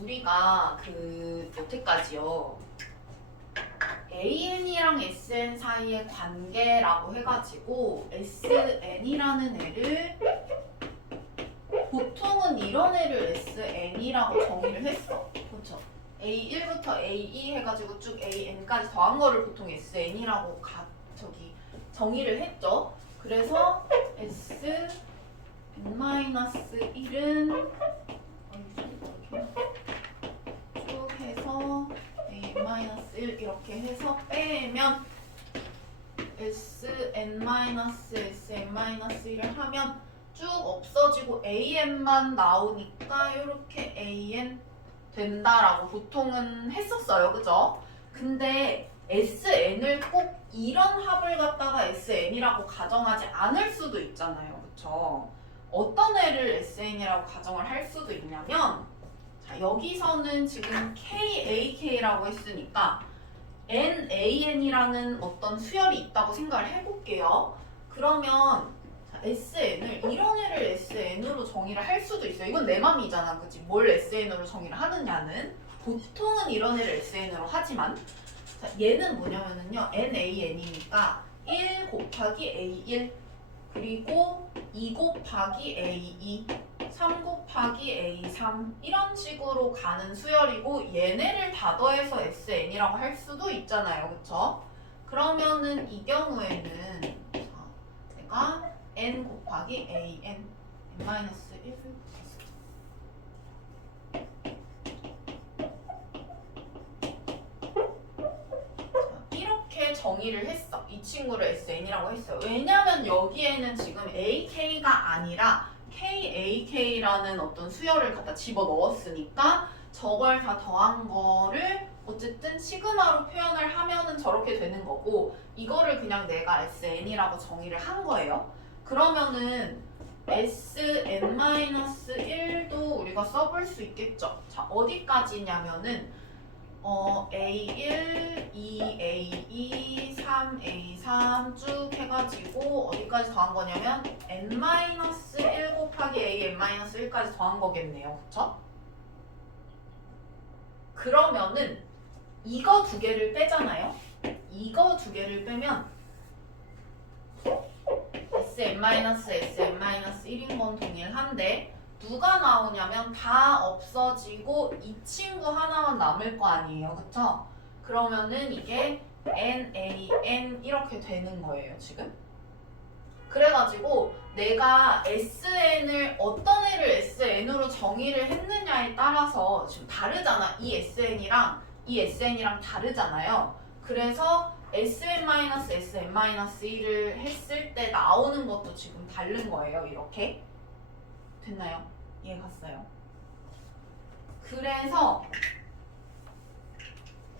우리가 그 여태까지요. AN이랑 SN 사이의 관계라고 해가지고 SN이라는 애를 보통은 이런 애를 SN이라고 정의를 했어. 그렇죠? A1부터 A2 해가지고 쭉 AN까지 더한 거를 보통 SN이라고 정의를 했죠. 그래서 SN-1은 쭉 해서 AN-1 이렇게 해서 빼면 SN-SN-1을 하면 쭉 없어지고 AN만 나오니까 이렇게 AN 된다라고 보통은 했었어요. 그죠? 근데 SN을 꼭 이런 합을 갖다가 SN이라고 가정하지 않을 수도 있잖아요. 그쵸? 어떤 애를 SN이라고 가정을 할 수도 있냐면 자, 여기서는 지금 KAK라고 했으니까 NAN이라는 어떤 수열이 있다고 생각을 해볼게요. 그러면 SN을 이런 애를 SN으로 정의를 할 수도 있어요. 이건 내 맘이잖아. 그치? 뭘 SN으로 정의를 하느냐는 보통은 이런 애를 SN으로 하지만 자, 얘는 뭐냐면은요. NAN이니까 1 곱하기 A1 그리고 2 곱하기 A2 3 곱하기 A3 이런 식으로 가는 수열이고 얘네를 다 더해서 SN이라고 할 수도 있잖아요. 그쵸? 그러면은 이 경우에는 자, 내가 N 곱하기 AN N-1을 구했어. 이렇게 정의를 했어. 이 친구를 SN이라고 했어요. 왜냐면 여기에는 지금 AK가 아니라 KAK라는 어떤 수열을 갖다 집어넣었으니까 저걸 다 더한 거를 어쨌든 시그마로 표현을 하면은 저렇게 되는 거고 이거를 그냥 내가 SN이라고 정의를 한 거예요. 그러면은 SN-1도 우리가 써볼 수 있겠죠. 자, 어디까지냐면은 A1, 2A2, 3A3 쭉 해가지고 어디까지 더한 거냐면 N-1 곱하기 A N-1까지 더한 거겠네요. 그쵸? 그러면은 이거 두 개를 빼잖아요. 이거 두 개를 빼면 Sn-SN-1인 건 동일한데 누가 나오냐면 다 없어지고 이 친구 하나만 남을 거 아니에요. 그쵸? 그러면은 이게 NAN 이렇게 되는 거예요. 지금. 그래가지고 내가 SN을 어떤 애를 SN으로 정의를 했느냐에 따라서 지금 다르잖아. 이 SN이랑 다르잖아요. 그래서 SN-SN-1을 했을 때 나오는 것도 지금 다른 거예요. 이렇게. 됐나요? 이해 갔어요? 그래서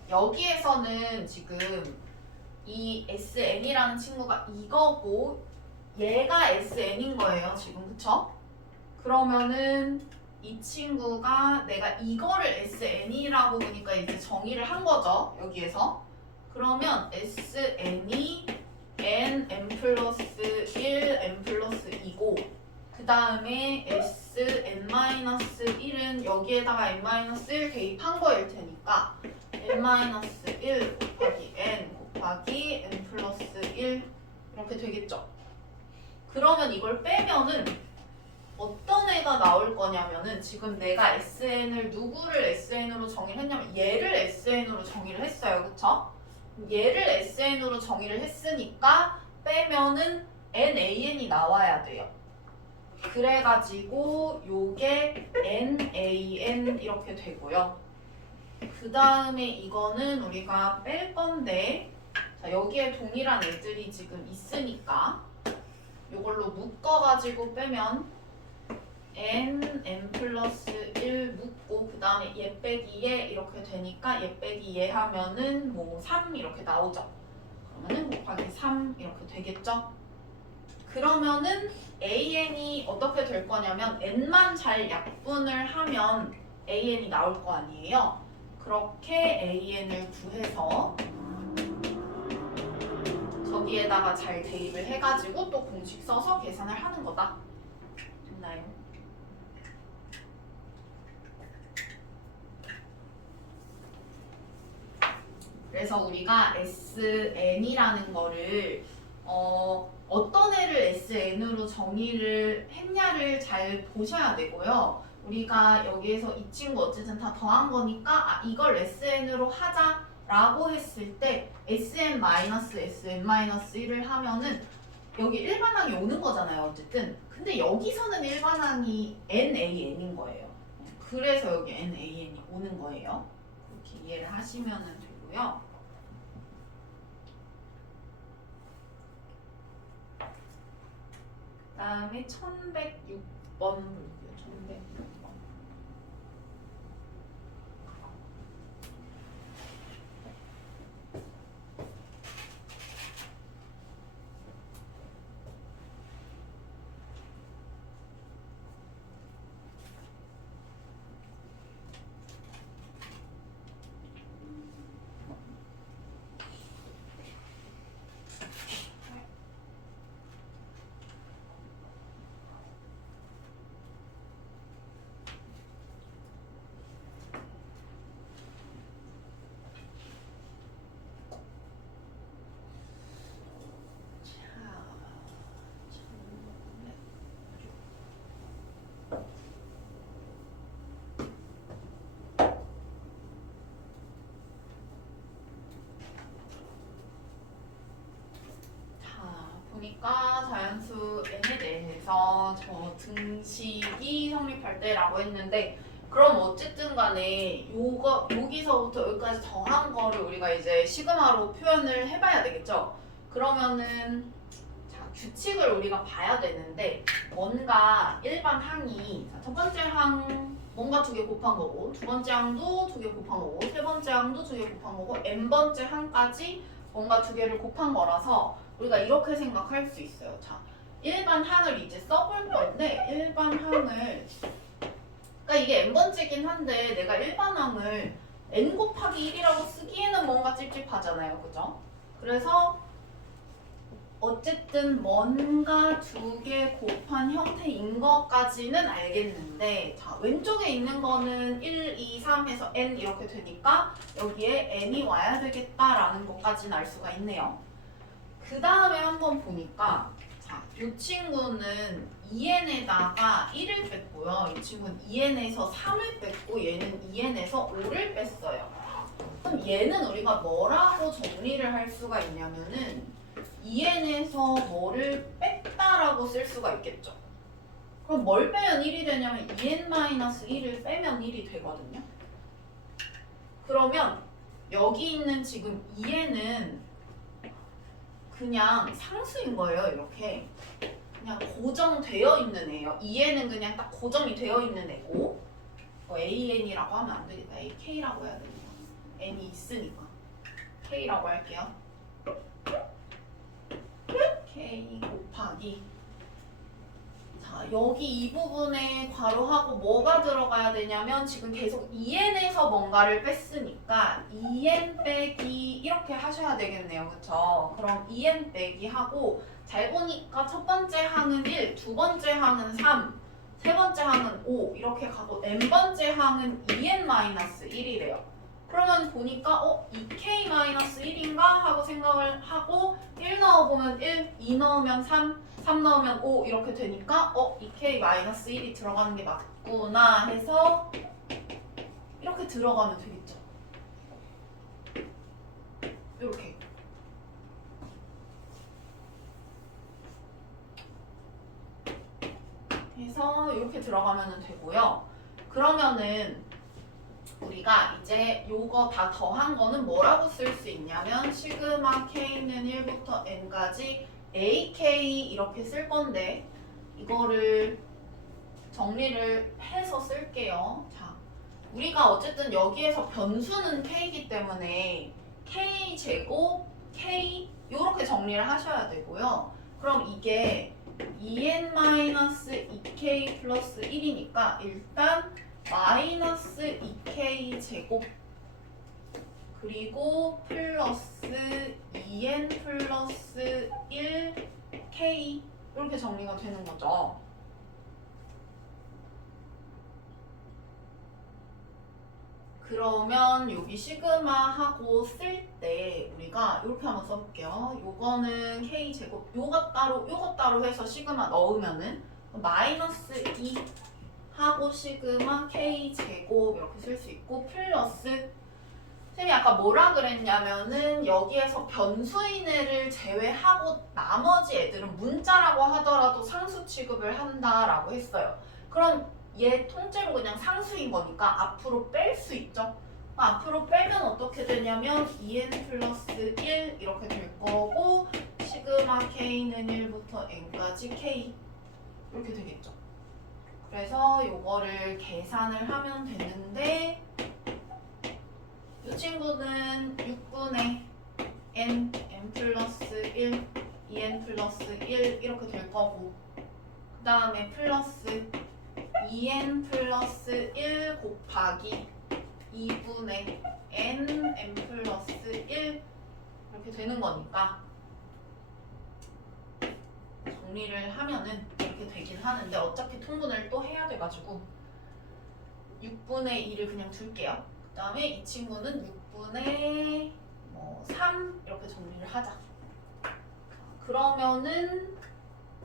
여기에서는 지금 이 SN이라는 친구가 이거고 얘가 SN인 거예요. 지금 그쵸? 그러면은 이 친구가 내가 이거를 SN이라고 보니까 이제 정의를 한 거죠. 여기에서. 그러면 SN이 N, N 플러스 1, N 플러스 2고 그 다음에 Sn-1은 여기에다가 n-1 대입한 거일 테니까 n-1 곱하기 n 곱하기 n 플러스 1 이렇게 되겠죠. 그러면 이걸 빼면은 어떤 애가 나올 거냐면은 지금 내가 SN을 누구를 SN으로 정의를 했냐면 얘를 SN으로 정의를 했어요. 그쵸? 얘를 SN으로 정의를 했으니까 빼면은 NAN이 나와야 돼요. 그래가지고 요게 NAN 이렇게 되고요. 그 다음에 이거는 우리가 뺄 건데 자, 여기에 동일한 애들이 지금 있으니까 요걸로 묶어가지고 빼면 n 플러스 1 묶고 그 다음에 얘 빼기 얘 이렇게 되니까 얘 빼기 얘 하면은 뭐 3 이렇게 나오죠. 그러면은 곱하기 3 이렇게 되겠죠. 그러면은 AN이 어떻게 될 거냐면 n만 잘 약분을 하면 AN이 나올 거 아니에요. 그렇게 AN을 구해서 저기에다가 잘 대입을 해가지고 또 공식 써서 계산을 하는 거다. 됐나요? 그래서 우리가 SN이라는 거를 어떤 애를 SN으로 정의를 했냐를 잘 보셔야 되고요. 우리가 여기에서 이 친구 어쨌든 다 더한 거니까 이걸 SN으로 하자라고 했을 때 SN-SN-1을 하면은 여기 일반항이 오는 거잖아요. 어쨌든. 근데 여기서는 일반항이 NAN인 거예요. 그래서 여기 NAN이 오는 거예요. 그렇게 이해를 하시면 되고요. 그 다음에 1106번 볼게요. 1106번. 보니까 자연수 n에 대해서 저 등식이 성립할 때라고 했는데 그럼 어쨌든 간에 여기서부터 여기까지 더한 거를 우리가 이제 시그마로 표현을 해봐야 되겠죠. 그러면은 자, 규칙을 우리가 봐야 되는데 뭔가 일반 항이 첫 번째 항 뭔가 2개 곱한 거고 두 번째 항도 2개 곱한 거고 세 번째 항도 2개 곱한 거고 n번째 항까지 뭔가 2개를 곱한 거라서 우리가 이렇게 생각할 수 있어요. 자, 일반 항을 이제 써볼 건데 일반 항을 그러니까 이게 n번째긴 한데 내가 일반 항을 n 곱하기 1이라고 쓰기에는 뭔가 찝찝하잖아요. 그죠? 그래서 어쨌든 뭔가 2개 곱한 형태인 것까지는 알겠는데 자, 왼쪽에 있는 거는 1, 2, 3 해서 n 이렇게 되니까 여기에 n이 와야 되겠다라는 것까지는 알 수가 있네요. 그 다음에 한번 보니까 자, 이 친구는 2n에다가 1을 뺐고요. 이 친구는 2n에서 3을 뺐고 얘는 2n에서 5를 뺐어요. 그럼 얘는 우리가 뭐라고 정리를 할 수가 있냐면은 2n에서 뭐를 뺐다라고 쓸 수가 있겠죠. 그럼 뭘 빼면 1이 되냐면 2n-1을 빼면 1이 되거든요. 그러면 여기 있는 지금 2n은 그냥 상수인 거예요. 이렇게 그냥 고정되어 있는 애예요. 2n은 그냥 딱 고정이 되어 있는 애고 AN이라고 하면 안 되겠다. AK라고 해야 되겠다. n이 있으니까 K라고 할게요. K 곱하기 자, 자, 여기 이 부분에 괄호하고 뭐가 들어가야 되냐면 지금 계속 2n에서 뭔가를 뺐으니까 2n 빼기 이렇게 하셔야 되겠네요. 그쵸? 그럼 2n 빼기 하고 잘 보니까 첫 번째 항은 1, 두 번째 항은 3, 세 번째 항은 5 이렇게 가고 n번째 항은 2n-1이래요. 그러면 보니까 2k-1인가 하고 생각을 하고 1 넣어보면 1, 2 넣으면 3, 3 넣으면 5 이렇게 되니까 2k-1이 들어가는 게 맞구나 해서 이렇게 들어가면 되겠죠. 이렇게. 해서 이렇게 들어가면 되고요. 그러면은 우리가 이제 요거 다 더한 거는 뭐라고 쓸 수 있냐면 시그마 k는 1부터 n까지 AK 이렇게 쓸 건데 이거를 정리를 해서 쓸게요. 자, 우리가 어쨌든 여기에서 변수는 k이기 때문에 k 제곱 k 이렇게 정리를 하셔야 되고요. 그럼 이게 2n-2k 플러스 1이니까 일단 마이너스 2k 제곱 그리고 플러스 2n 플러스 1k 이렇게 정리가 되는 거죠. 그러면 여기 시그마하고 쓸 때 우리가 이렇게 한번 써볼게요. 요거는 k 제곱 요거 따로 해서 시그마 넣으면은 마이너스 2 하고 시그마 k 제곱 이렇게 쓸 수 있고 플러스 쌤이 아까 뭐라 그랬냐면은 여기에서 변수인 애를 제외하고 나머지 애들은 문자라고 하더라도 상수 취급을 한다라고 했어요. 그럼 얘 통째로 그냥 상수인 거니까 앞으로 뺄 수 있죠. 앞으로 빼면 어떻게 되냐면 2n 플러스 1 이렇게 될 거고 시그마 k는 1부터 n까지 k 이렇게 되겠죠. 그래서 요거를 계산을 하면 되는데 이 친구는 6분의 n 플러스 1, 2n 플러스 1 이렇게 될 거고 그 다음에 플러스 2n 플러스 1 곱하기 2분의 n 플러스 1 이렇게 되는 거니까 정리를 하면은 이렇게 되긴 하는데 어차피 통분을 또 해야 돼가지고 6분의 2를 그냥 둘게요. 그 다음에 이 친구는 6분의 3 이렇게 정리를 하자. 그러면은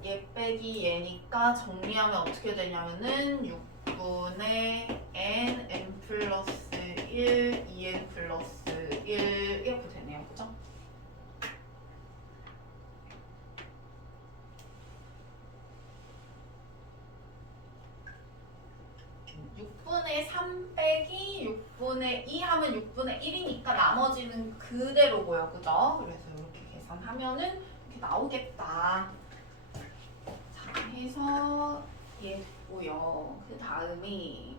얘 빼기 얘니까 정리하면 어떻게 되냐면은 6분의 n 플러스 1, 2n 플러스 1 이렇게 되네요. 그죠? 6분의 3 빼기 6분의 2 하면 6분의 1이니까 나머지는 그대로고요. 그죠? 그래서 이렇게 계산하면은 이렇게 나오겠다. 자, 해서 얘 됐고요. 그 다음에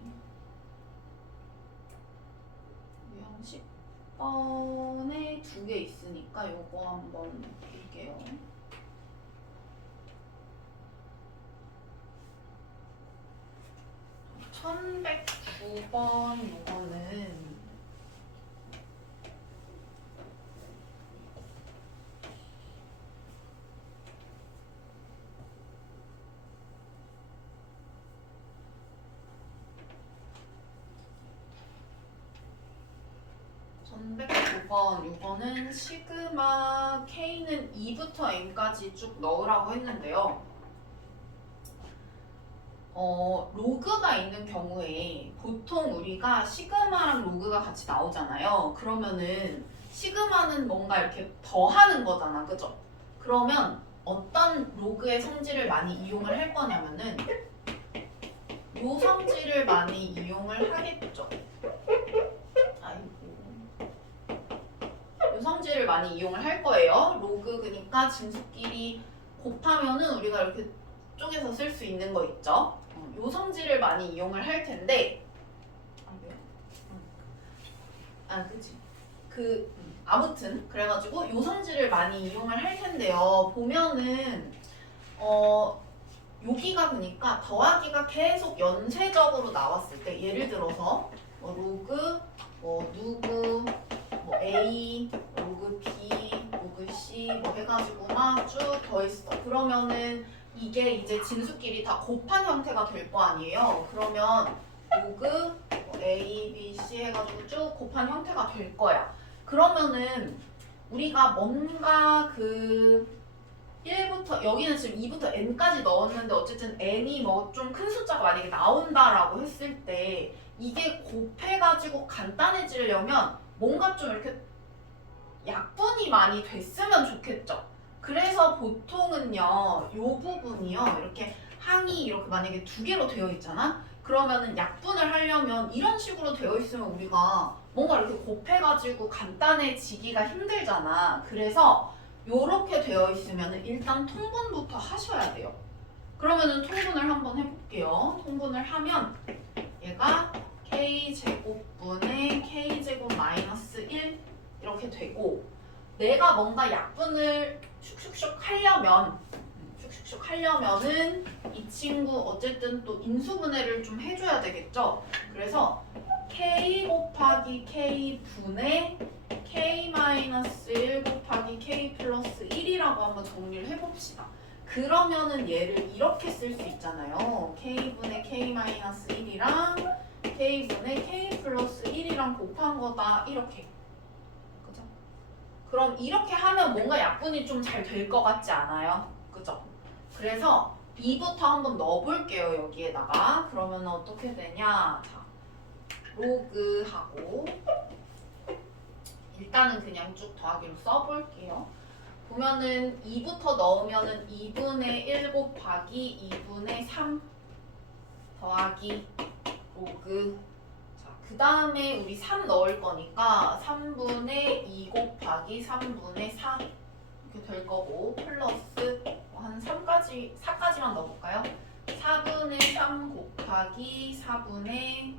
유형 10번에 2개 있으니까 요거 한번 볼게요. 1109번 요거는 요거는 시그마 k는 2부터 n까지 쭉 넣으라고 했는데요. 로그가 있는 경우에 보통 우리가 시그마랑 로그가 같이 나오잖아요. 그러면은 시그마는 뭔가 이렇게 더하는 거잖아. 그죠? 그러면 어떤 로그의 성질을 많이 이용을 할 거냐면은 요 성질을 많이 이용을 하겠죠. 요 성질을 많이 이용을 할 거예요. 로그 그러니까 진수끼리 곱하면은 우리가 이렇게 쪼개서 쓸 수 있는 거 있죠. 요 성질을 많이 이용을 할 텐데 그치. 아무튼 그래가지고 요 성질을 많이 이용을 할 텐데요. 보면은 여기가 그러니까 더하기가 계속 연쇄적으로 나왔을 때 예를 들어서 뭐 로그 뭐 누구 뭐 A 로그 B 로그 C 뭐 해가지고 막 쭉 더했어. 그러면은 이게 이제 진수끼리 다 곱한 형태가 될 거 아니에요. 그러면 로그 뭐 A, B, C 해가지고 쭉 곱한 형태가 될 거야. 그러면은 우리가 뭔가 그 1부터 여기는 지금 2부터 n까지 넣었는데 어쨌든 n이 뭐 좀 큰 숫자가 만약에 나온다라고 했을 때 이게 곱해가지고 간단해지려면 뭔가 좀 이렇게 약분이 많이 됐으면 좋겠죠. 그래서 보통은요 요 부분이요 이렇게 항이 이렇게 만약에 두 개로 되어 있잖아. 그러면은 약분을 하려면 이런 식으로 되어 있으면 우리가 뭔가 이렇게 곱해가지고 간단해지기가 힘들잖아. 그래서 요렇게 되어 있으면 일단 통분부터 하셔야 돼요. 그러면은 통분을 한번 해볼게요. 통분을 하면 얘가 k제곱분의 k제곱 마이너스 1 이렇게 되고 내가 뭔가 약분을 슉슉슉 하려면은 이 친구 어쨌든 또 인수분해를 좀 해줘야 되겠죠. 그래서 k 곱하기 k 분의 k-1 곱하기 k 플러스 1이라고 한번 정리를 해봅시다. 그러면은 얘를 이렇게 쓸 수 있잖아요. k분의 k-1이랑 k분의 k 플러스 1이랑 곱한 거다. 이렇게. 그죠? 그럼 이렇게 하면 뭔가 약분이 좀 잘 될 것 같지 않아요? 그죠? 그래서 b부터 한번 넣어볼게요. 여기에다가. 그러면 어떻게 되냐? 자, 로그하고 일단은 그냥 쭉 더하기로 써볼게요. 보면은 2부터 넣으면은 2분의 1 곱하기 2분의 3 더하기 로그. 자, 그 다음에 우리 3 넣을 거니까 3분의 2 곱하기 3분의 4 이렇게 될 거고 플러스 한 4까지만 넣어볼까요? 4분의 3 곱하기 4분의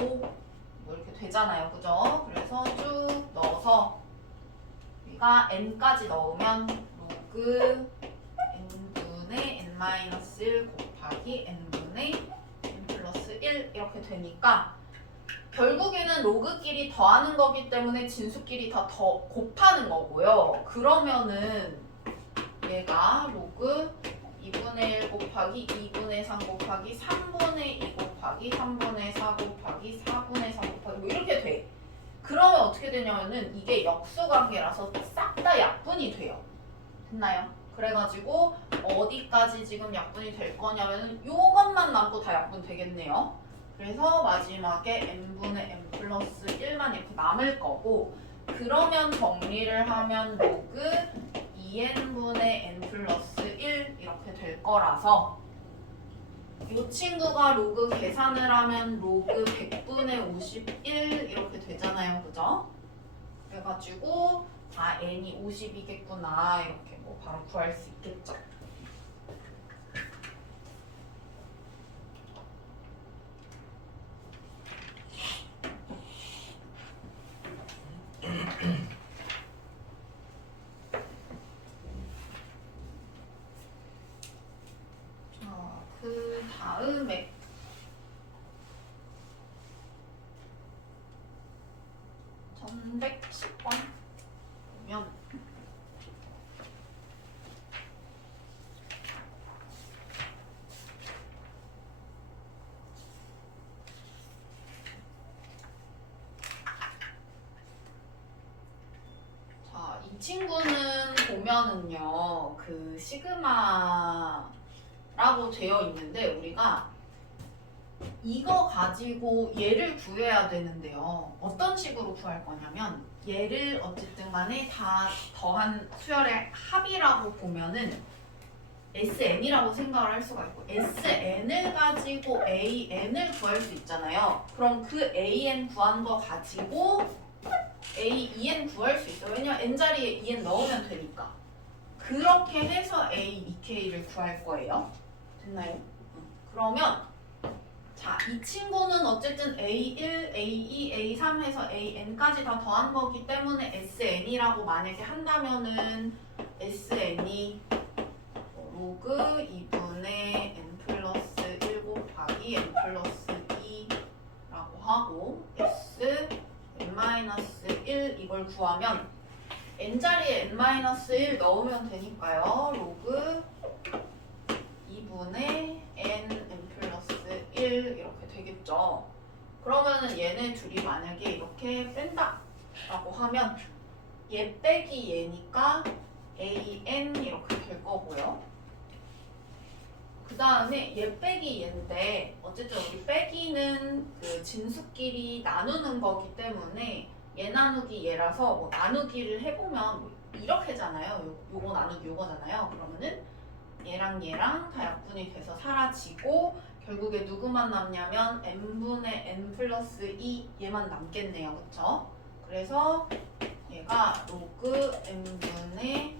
5 뭐 이렇게 되잖아요. 그죠? 그래서 쭉 넣어서 우리가 n까지 넣으면 로그 n분의 n-1 곱하기 n분의 n 플러스 1 이렇게 되니까 결국에는 로그끼리 더하는 거기 때문에 진수끼리 다 더 곱하는 거고요. 그러면은 얘가 로그 2분의 1 곱하기 2분의 3 곱하기 3분의 2 곱하기 3분의 4 곱하기 4분의 3 곱하기 뭐 이렇게 돼. 그러면 어떻게 되냐면은 이게 역수관계라서 싹 다 약분이 돼요. 됐나요? 그래가지고 어디까지 지금 약분이 될 거냐면은 요것만 남고 다 약분 되겠네요. 그래서 마지막에 n분의 n 플러스 1만 이렇게 남을 거고 그러면 정리를 하면 로그 2n분의 n 플러스 1 이렇게 될 거라서 이 친구가 로그 계산을 하면 로그 100분의 51 이렇게 되잖아요. 그죠? 그래가지고 아 n이 50이겠구나 이렇게 뭐 바로 구할 수 있겠죠. 그 다음에 1110번 보면 자, 이 친구는 보면은요 그 시그마라고 되어 있는데 우리가 이거 가지고 얘를 구해야 되는데요. 어떤 식으로 구할 거냐면 얘를 어쨌든 간에 다 더한 수열의 합이라고 보면은 SN이라고 생각을 할 수가 있고 SN을 가지고 AN을 구할 수 있잖아요. 그럼 그 AN 구한 거 가지고 AEN 구할 수 있어요. 왜냐면 N자리에 EN 넣으면 되니까. 그렇게 해서 AEK를 구할 거예요. 됐나요? 그러면 자, 이 친구는 어쨌든 A1, A2, A3 해서 AN까지 다 더한 거기 때문에 SN이라고 만약에 한다면은 SN이 로그 2분의 n 플러스 1 곱하기 n 플러스 2라고 하고 s n-1 이걸 구하면 n자리에 n-1 넣으면 되니까요. 로그 2분의 n 플러스 1 이렇게 되겠죠. 그러면은 얘네 둘이 만약에 이렇게 뺀다 라고 하면 얘 빼기 얘니까 an 이렇게 될 거고요. 그 다음에 얘 빼기 얘인데 어쨌든 우리 빼기는 그 진수끼리 나누는 거기 때문에 얘 나누기 얘라서 뭐 나누기를 해보면 뭐 이렇게잖아요. 요거 나누기 요거잖아요. 그러면은 얘랑 얘랑 다 약분이 돼서 사라지고 결국에 누구만 남냐면 n분의 n 플러스 2 얘만 남겠네요. 그쵸? 그래서 얘가 로그 n분의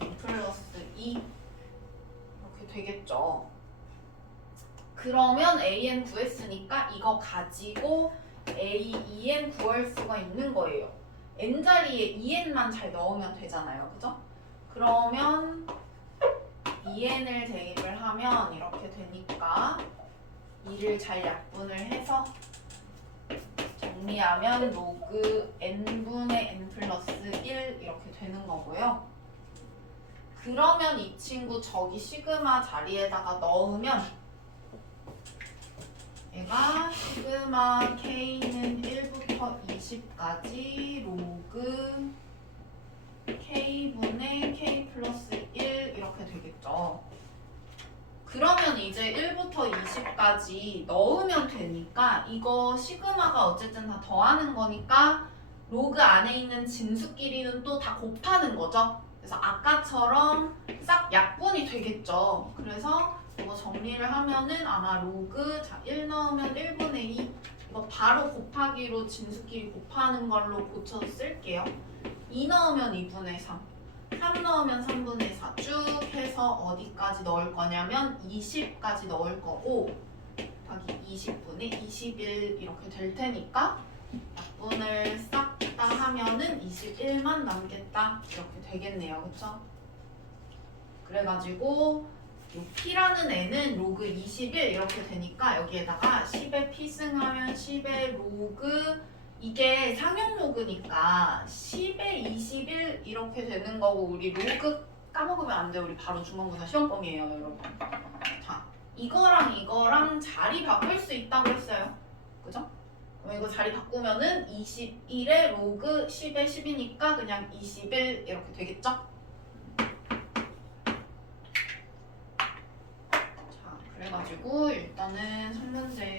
n 플러스 2 이렇게 되겠죠. 그러면 an 구했으니까 이거 가지고 a, 2n 구할 수가 있는 거예요. n자리에 2n만 잘 넣으면 되잖아요. 그죠? 그러면 2n을 대입을 하면 이렇게 되니까 2를 잘 약분을 해서 정리하면 로그 n분의 n 플러스 1 이렇게 되는 거고요. 그러면 이 친구 저기 시그마 자리에다가 넣으면 얘가 시그마 k는 1부터 20까지 로그 k분의 k 플러스 1 이렇게 되겠죠. 그러면 이제 1부터 20까지 넣으면 되니까 이거 시그마가 어쨌든 다 더하는 거니까 로그 안에 있는 진수끼리는 또 다 곱하는 거죠. 그래서 아까처럼 싹 약분이 되겠죠. 그래서 이거 정리를 하면은 아마 로그 자 1 넣으면 1분의 2 이거 바로 곱하기로 진수끼리 곱하는 걸로 고쳐서 쓸게요. 2 넣으면 2분의 3 3 넣으면 3분의 4 쭉 해서 어디까지 넣을 거냐면 20까지 넣을 거고 곱하기 20분의 21 이렇게 될 테니까 약분을 싹 다 하면은 21만 남겠다 이렇게 되겠네요. 그쵸? 그래가지고 이 p라는 애는 로그 21 이렇게 되니까 여기에다가 10의 p승하면 10의 로그 이게 상용 로그니까 10의 21 이렇게 되는 거고 우리 로그 까먹으면 안 돼요. 우리 바로 중간고사 시험범위에요, 여러분. 자, 이거랑 자리 바꿀 수 있다고 했어요. 그죠? 그럼 이거 자리 바꾸면은 21의 로그 10의 10이니까 그냥 21 이렇게 되겠죠? 자, 그래가지고 일단은 3문제